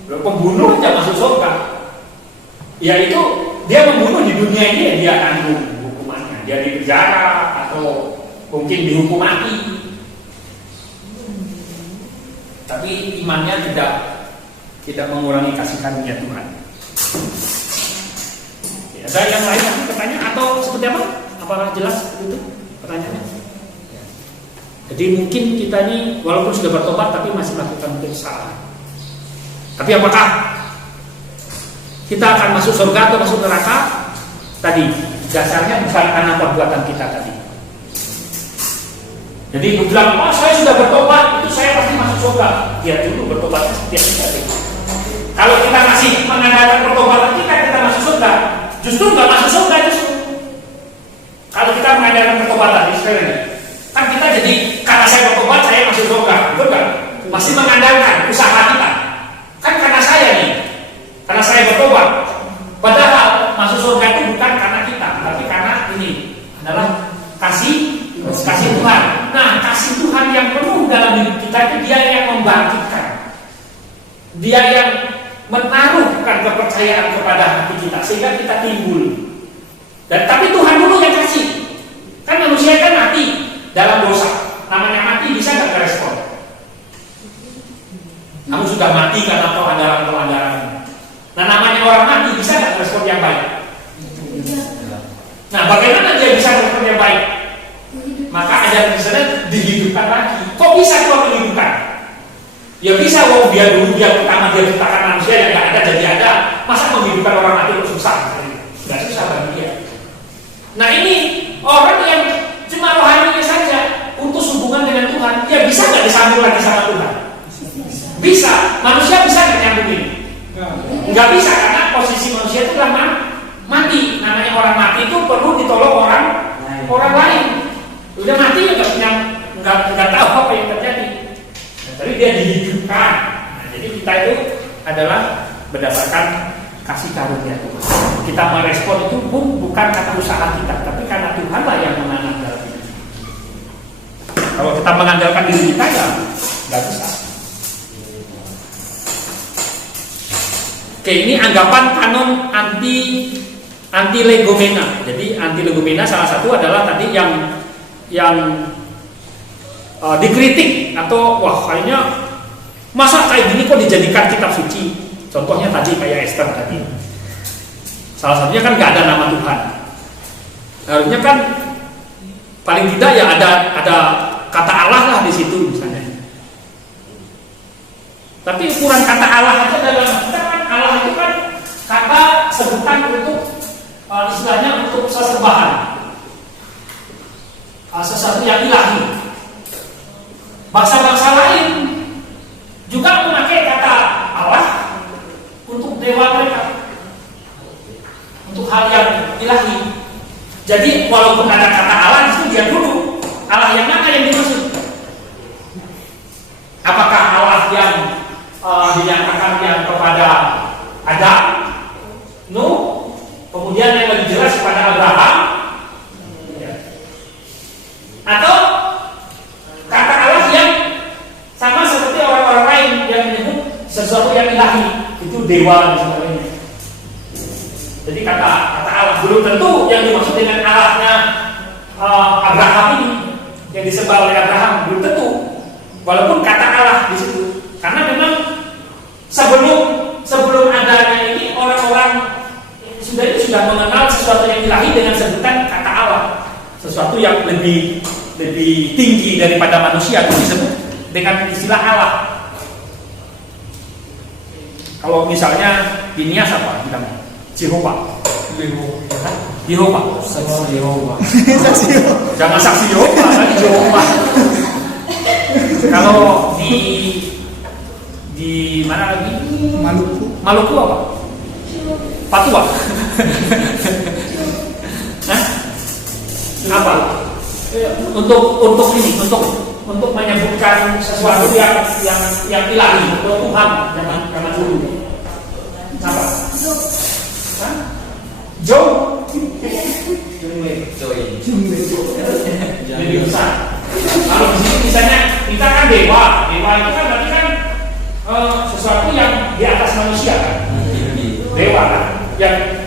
Pembunuh aja masuk surga. Ya itu dia membunuh di dunia ini, dia tanggung hukumannya, dia di penjara atau mungkin dihukum mati. Tapi imannya tidak mengurangi kasih karunia Tuhan. Ada yang lain lagi pertanyaan atau seperti apa? Apakah jelas itu pertanyaannya? Jadi mungkin kita ini walaupun sudah bertobat tapi masih melakukan kesalahan. Tapi apakah kita akan masuk surga atau masuk neraka? Tadi dasarnya bukan karena perbuatan kita tadi. Jadi bilang, saya sudah bertobat, itu saya pasti masuk surga. Dia dulu bertobatnya seperti apa? Kalau kita masih mengandalkan pertobatan kita masuk surga. Justru nggak masuk surga justru. Kalau kita mengandalkan pertobatan, kan kita jadi karena saya bertobat saya masuk surga, betul nggak? Masih mengandalkan usaha kita. Kan karena saya nih, karena saya bertobat. Padahal masuk surga itu bukan karena kita, tapi karena ini adalah kasih Tuhan. Nah, kasih Tuhan yang penuh dalam hidup kita itu dia yang membangkitkan, dia yang menaruhkan kepercayaan kepada hati kita sehingga kita timbul. Dan tapi Tuhan dulu yang kasih. Kan manusia kan mati dalam dosa. Namanya mati bisa nggak respon? Kamu sudah mati karena pelanggaran. Nah, namanya orang mati bisa nggak respon yang baik? Nah, bagaimana dia bisa respon yang baik? Maka ajaran Kristen dihidupkan lagi. Kok bisa Tuhan menghidupkan? Ya bisa, dia dulu dia pertama dia ciptakan manusia yang nggak ada jadi ada. Masa menghidupkan orang mati itu susah? Nggak susah bagi dia. Nah ini orang yang cuma rohaninya saja putus hubungan dengan Tuhan, ya bisa nggak disambung lagi sama Tuhan? Bisa. Manusia bisa nggak nyambung ini? Nggak bisa karena posisi manusia itu kan mati. Namanya orang mati itu perlu ditolong orang lain. Udah mati ya nggak tahu apa yang terjadi. Tapi dia dihidupkan. Nah, jadi kita itu adalah berdasarkan kasih karunia Tuhan. Kita merespon itu bukan karena usaha kita, tapi karena Tuhanlah yang menanam dalam hidup kita. Kalau kita mengandalkan diri kita ya nggak bisa. Oke, ini anggapan kanon anti legomena. Jadi anti legomena salah satu adalah tadi yang dikritik atau wah kayaknya masa kayak gini kok dijadikan kitab suci. Contohnya tadi kayak Esther tadi. Salah satunya kan nggak ada nama Tuhan. Harusnya kan paling tidak ya ada kata Allah lah di situ misalnya. Tapi ukuran kata Allah aja dalam kita kan Allah itu kan kata sebutan untuk istilahnya untuk sesembahan, sesuatu yang ilahi. Bangsa-bangsa lain juga memakai kata Allah untuk dewa mereka, untuk hal yang ilahi. Jadi walaupun ada kata Allah itu dia dulu Allah yang mana yang dimaksud? Apakah Allah yang dinyatakan yang kepada Adam, Nuh, kemudian yang lebih jelas kepada Abraham, atau kata Allah yang sama seperti orang-orang lain yang menyebut sesuatu yang ilahi itu dewa dan sebagainya. Jadi kata Allah belum tentu yang dimaksud dengan Allahnya Abraham ini yang disembah oleh Abraham belum tentu. Walaupun kata Allah di situ, karena memang sebelum adanya ini orang-orang sudah mengenal sesuatu yang ilahi dengan sebutan kata Allah, sesuatu yang lebih tinggi daripada manusia itu disebut dengan istilah Allah. Kalau misalnya Binias apa kita Jehovah. Saksi Yehova. Jangan saksi Yehova, kan Jehovah. Kalau di mana lagi? Maluku apa? Papua. Hah? Apa? Untuk menyebutkan sesuatu yang ilahi, untuk Tuhan zaman dulu. Apa? Hah? Lebih besar. Kalau di sini misalnya kita kan dewa itu kan berarti kan sesuatu yang di atas manusia kan, dewa kan, yang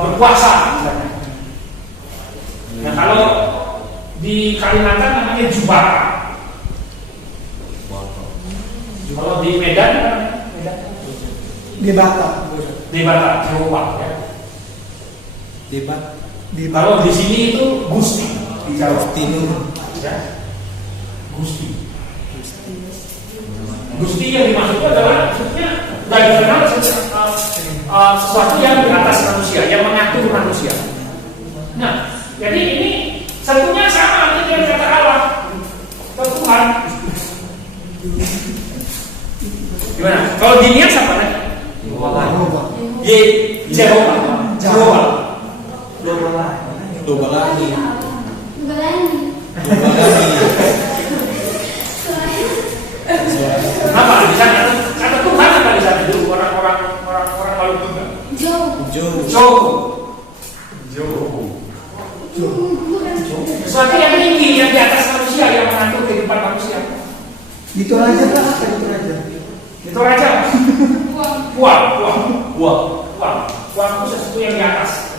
berkuasa misalnya. Nah kalau di Kalimantan namanya Jubara. Kalau di Medan Debata Jehovah ya. Debat. Kalau di sini itu Gusti di Jawa. Ya. Gusti yang dimaksud adalah maksudnya sudah dikenal sesuatu yang di atas manusia, yang mengatur manusia. Nah, jadi ini satunya sama artinya dengan kata Allah, Tuhan. Gimana? Kalau dinias apa nih? Jehovah. Dobalani. Apa di sana? Kata Tuhan apa di sana dulu orang Maluku juga? Sesuatu yang tinggi yang di atas manusia yang mengatur kehidupan manusia. Itu aja lah, itu aja. Itu aja. Puang itu sesuatu yang di atas.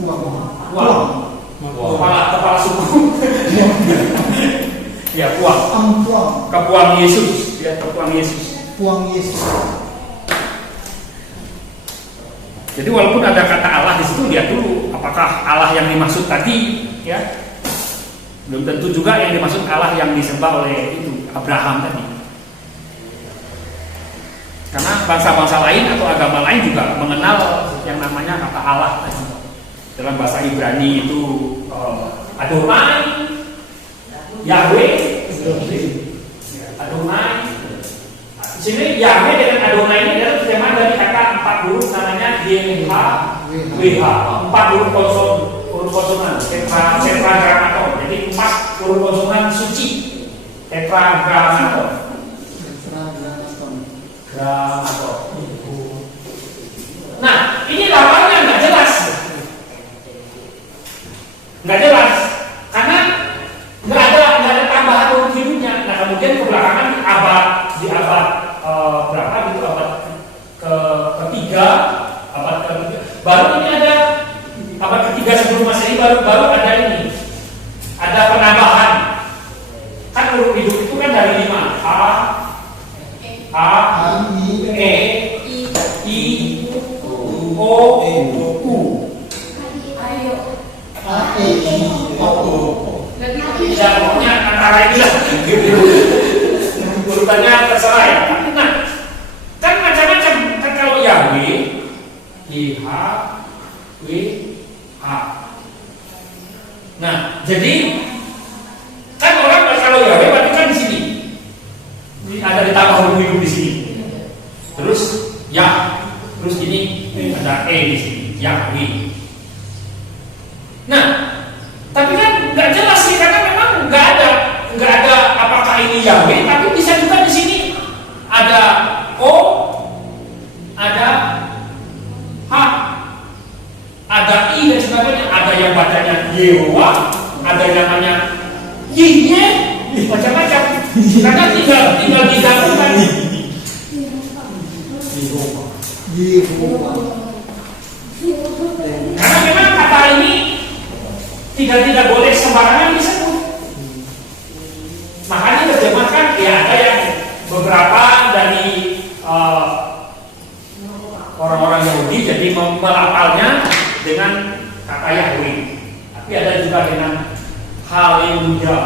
Kepala suku. Ya, Kepuang Yesus. Ya, Kepuang Yesus. Jadi walaupun ada kata Allah di situ, lihat dulu apakah Allah yang dimaksud tadi, ya. Belum tentu juga yang dimaksud Allah yang disembah oleh itu Abraham tadi. Karena bangsa-bangsa lain atau agama lain juga mengenal yang namanya kata Allah tadi. Dalam bahasa Ibrani itu Adonai, Yahweh, Adonai. Di sini Yahweh dengan Adonai ini adalah terjemahan dari kata 4 huruf namanya YHWH. 4 huruf konsonan, tetragrammaton. Jadi 4 huruf konsonan suci, tetragrammaton. Nah, ini lafalnya nggak jelas. Karena nggak ada kebelakangan di abad berapa gitu, abad ketiga, baru ini ada abad ketiga sebelum Masehi baru ada ini, ada penambahan. Kan huruf hidup itu kan dari 5 A, E, I, O, U. Ya pokoknya antara ini lah. Urutannya terserah ya. Nah, kan macam-macam. Kan kalau Yahweh, YH, WH. Nah, jadi kan orang kalau Yahweh berarti kan di sini. Ada ditambah huruf hidup di sini. Terus ya, terus ini ada E di sini, Yahweh. Nah, tapi kan nggak jelas sih karena memang nggak ada apakah ini Yahweh, tapi bisa juga di sini ada O, ada H, ada I dan sebagainya, ada yang bacanya Yehowa, ada yang namanya Yihye, macam-macam. Karena tinggal digabungkan. Karena memang kata ini tidak boleh sembarangan disebut. Makanya terjemahkan ya ada yang beberapa dari orang-orang Yahudi jadi melafalnya dengan kata Yahweh. Tapi ada juga dengan Haleluya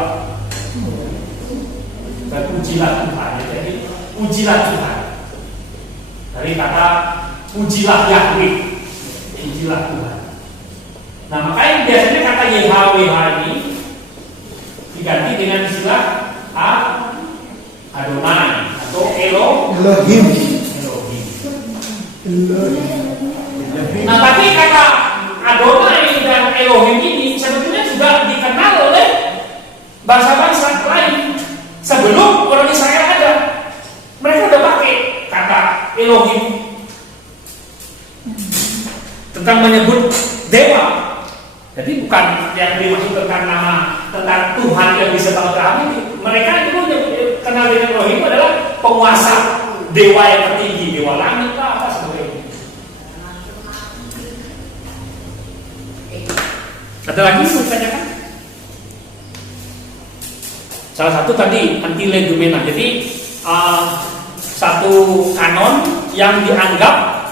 dan pujilah Tuhan. Jadi pujilah Tuhan dari kata pujilah Yahweh, pujilah Tuhan. Nah makanya biasanya kata YHWH ini diganti dengan istilah Adonai atau Elohim. Nah tapi kata Adonai dan Elohim ini sebetulnya sudah dikenal oleh bangsa-bangsa lain sebelum orang Israel ada. Mereka sudah pakai kata Elohim tentang menyebut dewa. Jadi bukan yang dimaksud tentang Tuhan yang bisa kami. Mereka itu kenal dengan Elohim adalah penguasa dewa yang tertinggi, dewa langit lah apa sebagainya. Ada lagi yang mau ditanyakan? Salah satu tadi antilegumena. Jadi satu kanon yang dianggap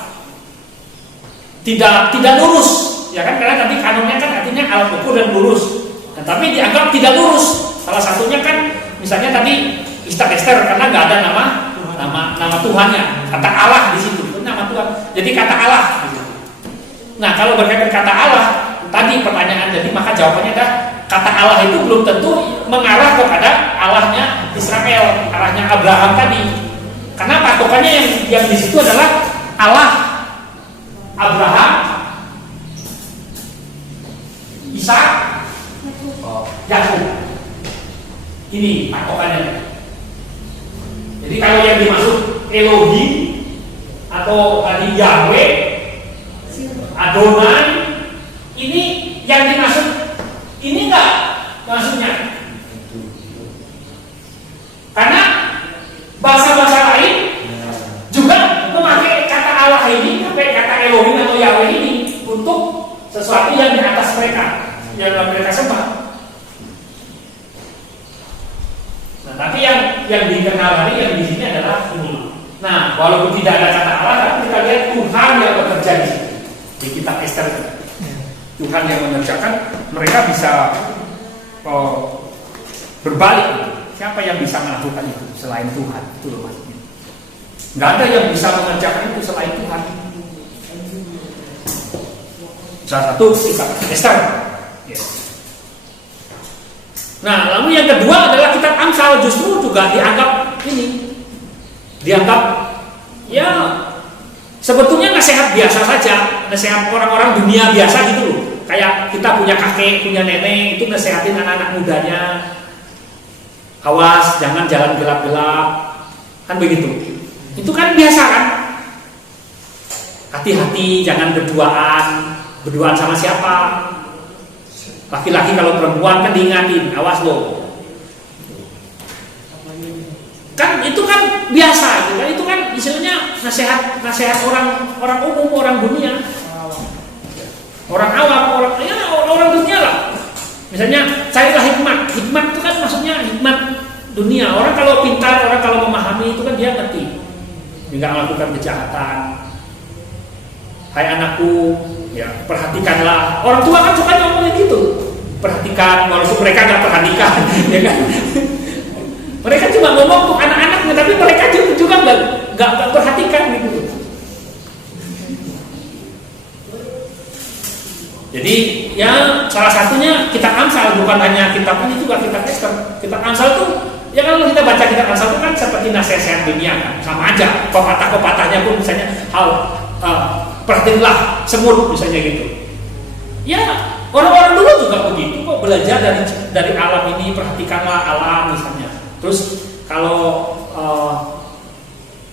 tidak lurus. Ya kan, karena tadi kanonnya kan artinya alat ukur dan lurus. Nah, tapi dianggap tidak lurus. Salah satunya kan misalnya tadi Ishtak Ester karena nggak ada nama Tuhannya, kata Allah di situ, itu nama Tuhan. Jadi kata Allah. Nah kalau berkaitan kata Allah, tadi pertanyaan jadi maka jawabannya adalah kata Allah itu belum tentu mengarah kepada Allahnya Israel, Allahnya Abraham tadi. Karena patokannya yang di situ adalah Allah Abraham, Ishak, Yakub. Ini patokannya. Jadi kalau yang dimaksud Elohim atau tadi Yahweh, Adonai, ini yang dimaksud ini enggak maksudnya. Karena bahasa-bahasa lain juga memakai kata Allah ini, pakai kata Elohim atau Yahweh ini untuk sesuatu yang di atas mereka, yang mereka sembah. Nah, tapi yang dikenal tadi yang di sini adalah ini. Nah, walaupun tidak ada kata Allah, tapi kita lihat Tuhan yang bekerja di sini. Di kitab Ester, Tuhan yang mengerjakan, mereka bisa berbalik. Siapa yang bisa melakukan itu selain Tuhan? Itu loh maksudnya. Nggak ada yang bisa mengerjakan itu selain Tuhan. Salah satu kitab Ester. Yes. Nah, lalu yang kedua adalah kitab Amsal, justru juga dianggap ini, dianggap ya sebetulnya nasihat biasa saja, nasihat orang-orang dunia biasa gitu loh. Kayak kita punya kakek, punya nenek, itu nasihatin anak-anak mudanya, awas jangan jalan gelap-gelap, kan begitu. Itu kan biasa kan? Hati-hati jangan berduaan sama siapa. Laki-laki kalau perempuan kan diingatin, awas lo. Kan itu kan biasa gitu kan, itu kan istilahnya nasihat orang umum, orang dunia, orang awam, orang dunia lah. Misalnya carilah hikmat itu kan maksudnya hikmat dunia. Orang kalau pintar, orang kalau memahami itu kan dia ngerti, nggak melakukan kejahatan. Hai anakku, ya perhatikanlah. Orang tua kan suka ngomongin gitu, perhatikan, walaupun mereka nggak perhatikan, ya kan? Mereka cuma ngomong untuk anak-anaknya, tapi mereka juga nggak perhatikan gitu. Jadi ya salah satunya kitab Amsal, bukan hanya kitab ini juga kitab Ester. Kitab Amsal tuh ya kalau kita baca kitab Amsal itu kan seperti nasihat dunia kan, sama aja. Pepatah-pepatahnya pun misalnya perhatikanlah semut misalnya gitu. Ya orang-orang dulu juga begitu kok, belajar dari alam ini, perhatikanlah alam misalnya. Terus kalau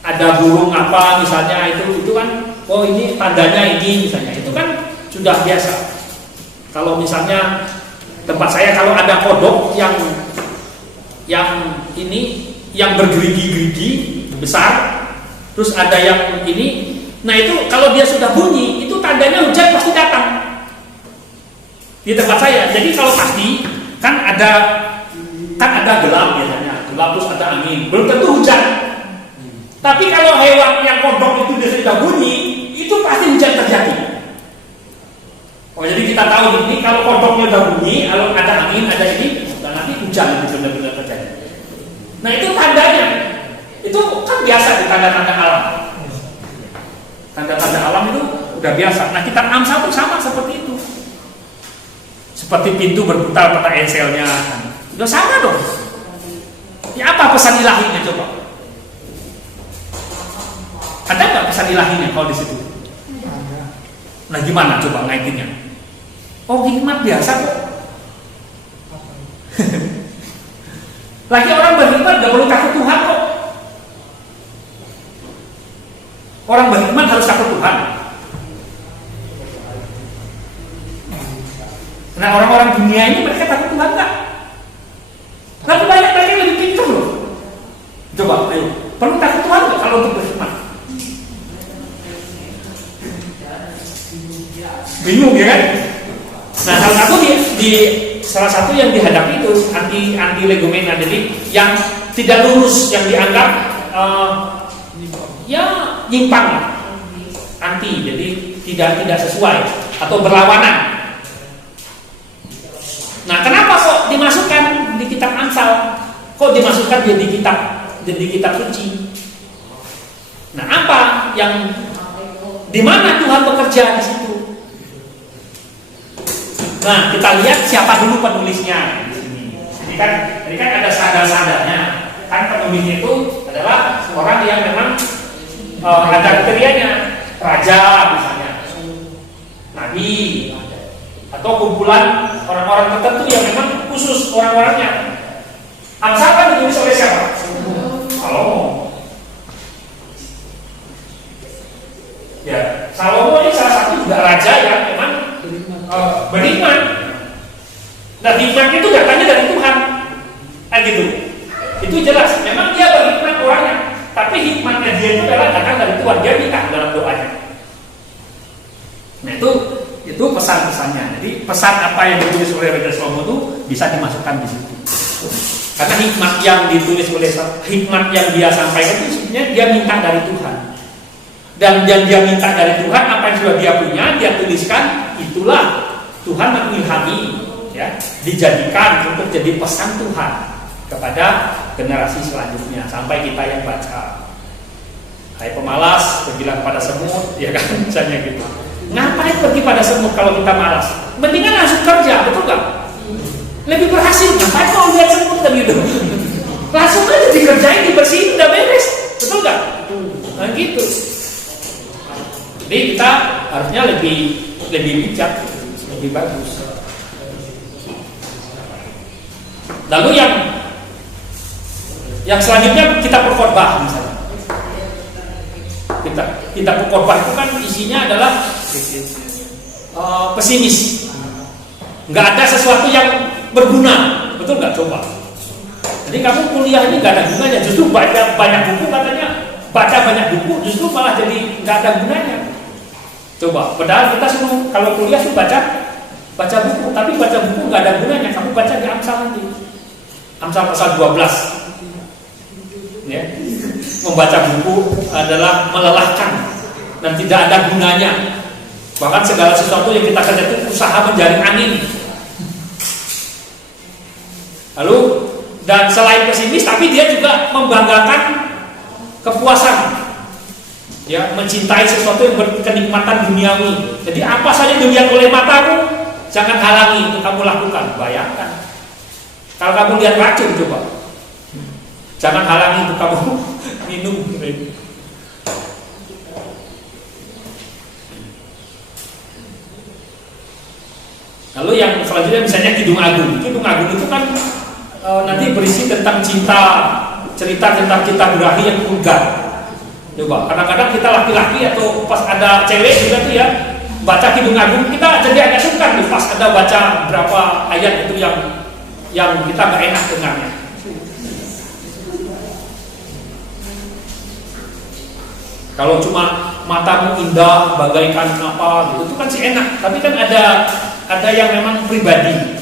ada burung apa misalnya itu kan, oh ini tandanya ini misalnya, itu kan sudah biasa. Kalau misalnya tempat saya kalau ada kodok yang bergerigi-gerigi besar, terus ada yang ini, nah itu kalau dia sudah bunyi itu tandanya hujan pasti datang di tempat saya. Jadi kalau pasti kan ada gelap biasanya, gelap terus ada angin, belum tentu hujan. Tapi kalau hewan yang kodok itu dia sudah bunyi, itu pasti hujan terjadi. Oh jadi kita tahu ini kalau kodoknya udah bunyi, kalau ada angin, ada ini, dan nanti hujan itu benar-benar terjadi. Nah itu tandanya, itu kan biasa di tanda-tanda alam. Tanda-tanda alam itu udah biasa. Nah kitab Amsal itu sama seperti itu. Seperti pintu berputar pada enselnya, udah sama dong. Ya apa pesan ilahinya coba? Ada nggak pesan ilahinya kalau di situ? Nah gimana coba ngaitinnya? Oh hikmat biasa kok. Lagi orang berhikmat gak perlu takut Tuhan kok. Orang berhikmat harus takut Tuhan. Nah orang-orang dunia ini mereka takut Tuhan gak? Lalu banyak mereka lebih pintar loh. Coba ayo, perlu takut Tuhan gak kalau untuk berhikmat? Bingung ya kan? Nah salah satu yang dihadapi itu anti legomena, jadi yang tidak lurus, yang dianggap ya nyimpang, anti, jadi tidak sesuai atau berlawanan. Nah kenapa kok dimasukkan di kitab Amsal? Kok dimasukkan jadi kitab suci? Nah apa yang di mana Tuhan bekerja di situ? Nah, kita lihat siapa dulu penulisnya di sini. Ini kan ada sadar-sadarnya. Kan penulisnya itu adalah orang yang memang ada kriterianya, raja misalnya, nabi, atau kumpulan orang-orang tertentu yang memang khusus orang-orangnya. Amsal kan ditulis oleh siapa? Salomo. Ya, Salomo ini salah satu juga raja yang memang berhikmat. Nah hikmat itu datangnya dari Tuhan, gitu. Itu jelas. Memang dia berhikmat orangnya, tapi hikmatnya dia itu adalah datang dari Tuhan. Dia minta dalam doanya. Nah itu pesan-pesannya. Jadi pesan apa yang ditulis oleh Raja Salomo itu bisa dimasukkan di situ. Karena hikmat yang ditulis oleh hikmat yang dia sampaikan itu sebenarnya dia minta dari Tuhan. Dan yang dia minta dari Tuhan, apa yang sudah dia punya, dia tuliskan, itulah Tuhan mengilhami, ya, dijadikan untuk jadi pesan Tuhan kepada generasi selanjutnya sampai kita yang baca. Hai pemalas, pergilah pada semut, ya kan, misalnya gitu. Ngapain pergi pada semut kalau kita malas? Mendingan langsung kerja, betul nggak? Lebih berhasil, ngapain mau lihat semut kan gitu? Langsung aja dikerjain, dibersihin, udah beres, betul nggak? Nah gitu. Jadi kita harusnya lebih bijak, lebih bagus. Lalu yang selanjutnya kita berkhotbah misalnya. Kita berkhotbah itu kan isinya adalah pesimis. Nggak ada sesuatu yang berguna, betul nggak? Coba. Jadi kamu kuliah ini nggak ada gunanya, justru banyak banyak buku katanya, baca banyak buku justru malah jadi nggak ada gunanya. Coba, padahal kita semua kalau kuliah tuh baca buku, tapi baca buku nggak ada gunanya. Kamu baca di Amsal nanti, Amsal pasal 12. Ya. Membaca buku adalah melelahkan dan tidak ada gunanya. Bahkan segala sesuatu yang kita kerja itu usaha menjaring angin. Lalu dan selain pesimis, tapi dia juga membanggakan kepuasan, ya, mencintai sesuatu yang berkenikmatan duniawi. Jadi apa saja dilihat oleh matamu, jangan halangi untuk kamu lakukan. Bayangkan kalau kamu lihat racun, coba, jangan halangi untuk kamu minum. Lalu yang selanjutnya misalnya Kidung Agung. Kidung Agung itu kan nanti berisi tentang cinta, cerita tentang cinta birahi yang vulgar. Coba, kadang-kadang kita laki-laki atau pas ada cewek juga tuh ya baca Kidung Agung, kita jadi agak suka tuh pas ada baca berapa ayat itu yang kita gak enak dengarnya. Kalau cuma matamu indah bagaikan apa gitu, itu kan sih enak. Tapi kan ada yang memang pribadi.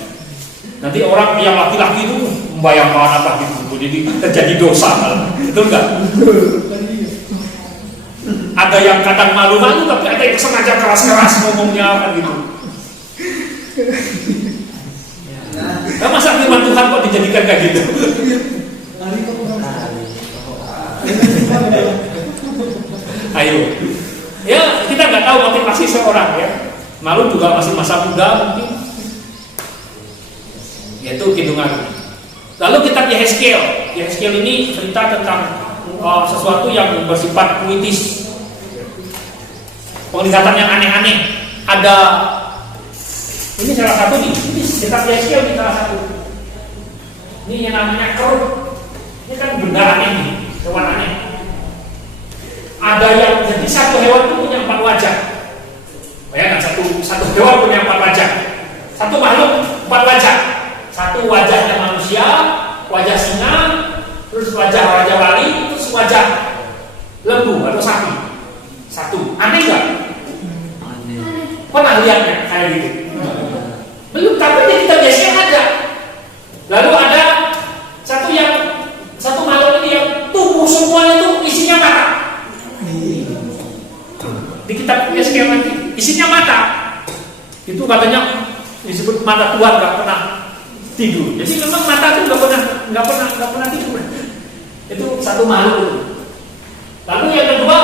Nanti orang yang laki-laki itu membayangkan apa gitu, jadi terjadi dosa, betul nggak? Ada yang kadang malu-malu, tapi ada yang sengaja keras-keras ngomongnya kan gitu. Nah, masa firman Tuhan kok dijadikan kayak gitu? Ayo, ya kita nggak tahu motivasi seorang ya. Malu juga masih masa muda mungkin. Yaitu Kidung Agung. Lalu kitab Yehezkiel. Yehezkiel ini cerita tentang sesuatu yang bersifat puitis, penglihatan yang aneh-aneh. Ada ini salah satu nih. Ini kitab Yehezkiel ini salah satu. Ini yang namanya keruk. Ini kan benda aneh nih, hewan aneh. Ada yang jadi satu hewan itu punya 4 wajah. Bayangkan satu hewan punya 4 wajah. Satu makhluk 4 wajah. Satu wajahnya manusia, wajah singa, terus wajah raja wali, terus wajah lembu atau sapi. Satu, aneh nggak? Aneh. Pernah lihatnya kayak gitu? Belum, tapi di kitab Yehezkiel ada. Lalu ada satu makhluk ini yang tubuh semuanya itu isinya mata. Di kitab Yehezkiel nanti isinya mata. Itu katanya disebut mata Tuhan, nggak pernah tidur. Jadi memang mata itu nggak pernah tidur. Itu satu makhluk. Lalu yang kedua,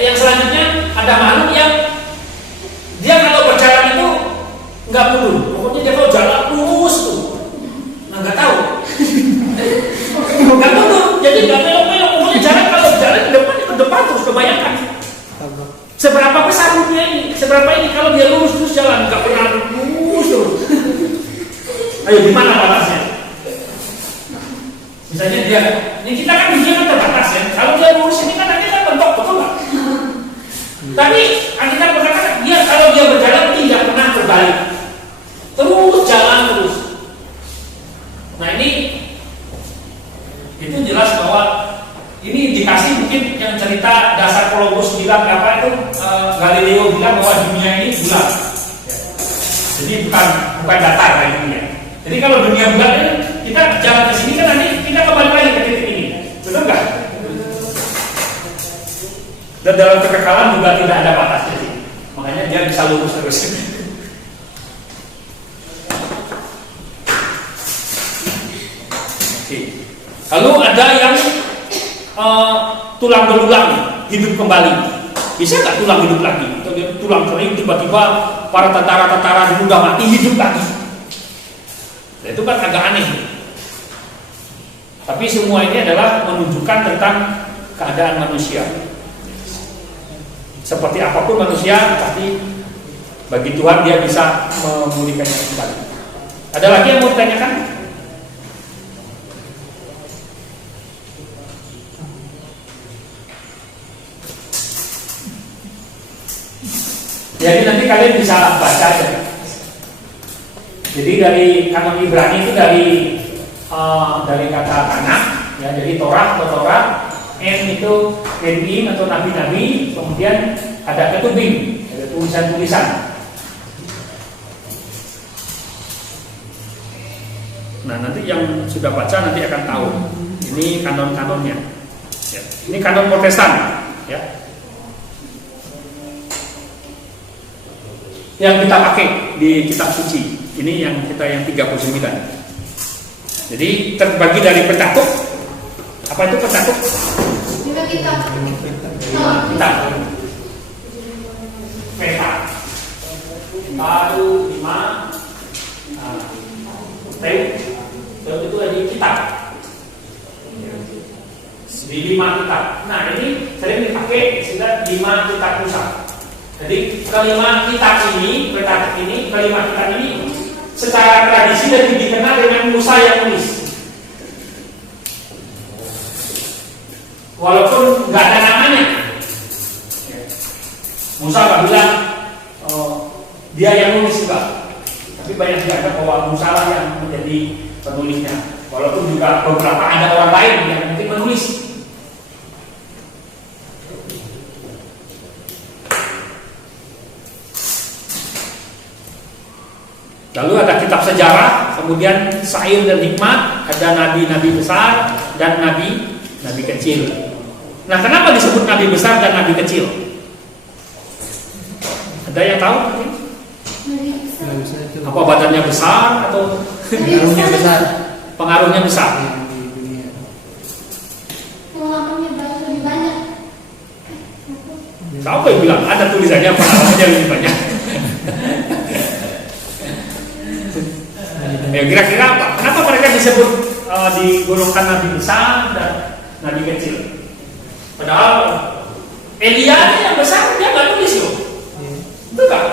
yang selanjutnya ada makhluk yang dia kalau berjalan itu nggak mundur. Pokoknya dia kalau jalan lurus tuh, nggak tahu. Nggak mundur. Jadi nggak belok-belok. Pokoknya jalan kalau jalan ke depan terus, kebayangkan. Seberapa besar dunia ini? Seberapa ini kalau dia lurus terus jalan, nggak pernah lurus terus. Ayo, di mana batasnya? Misalnya dia, ini kita kan dunia kan terbatas ya. Kalau dia lurus ini kan kita bentuk, betul nggak? Tapi kita berkata dia kalau dia berjalan tidak pernah berbalik, terus jalan terus. Nah ini itu jelas bahwa ini indikasi mungkin yang cerita dasar Columbus bilang apa itu Galileo bilang bahwa dunia ini bulat. Jadi bukan datar kayak dunia. Jadi kalau dunia bulat ini kita jalan ke sini kan nanti kita kembali lagi ke titik ini, betul nggak? Dan dalam kekekalan juga tidak ada batasnya, makanya dia bisa lurus terus. Lalu ada yang tulang belulang hidup kembali. Bisa nggak tulang hidup lagi? Atau dia tulang kering tiba-tiba para tentara-tentara dulu udah mati hidup lagi. Nah, itu kan agak aneh. Tapi semua ini adalah menunjukkan tentang keadaan manusia. Seperti apapun manusia, tapi bagi Tuhan dia bisa memulihkannya kembali. Ada lagi yang mau ditanyakan? Jadi nanti kalian bisa baca aja. Jadi dari kanon Ibrani itu dari kata tanah, Ya, jadi Torah atau Torah, N itu Nebiim atau nabi-nabi, kemudian ada ketubim, ada tulisan-tulisan. Nah, nanti yang sudah baca nanti akan tahu. Ini kanon-kanonnya. Ya. Ini kanon Protestan, ya. Yang kita pakai di kitab suci. Ini yang kita yang 39. Jadi terbagi dari Pentatuk. Apa itu Pentatuk? Juga kita. Kitab. Peta. Baru 5. Teu itu lagi kitab. Di 5 kitab. Nah, ini sering dipakai istilah 5 kitab pusat. Jadi kelima kitab ini, Pentatuk ini, kelima kitab ini secara tradisi lebih dikenal dengan Musa yang nulis. Walaupun nggak ada namanya, Musa nggak bilang dia yang nulis juga, tapi banyak dianggap bahwa Musa lah yang menjadi penulisnya. Walaupun juga beberapa ada orang lain yang mungkin menulis. Lalu ada kitab sejarah, kemudian Syair dan Hikmat, ada nabi-nabi besar dan nabi kecil. Nah, kenapa disebut nabi besar dan nabi kecil? Ada yang tahu? Apa badannya besar atau Pengaruhnya besar. pengaruhnya besar? Pengalamannya lebih banyak. Siapa yang bilang ada tulisannya pengalamannya lebih banyak? Ya, kira-kira apa? Kenapa mereka disebut digolongkan nabi besar dan nabi kecil? Padahal Elia yang besar dia nggak nulis loh, itu kan?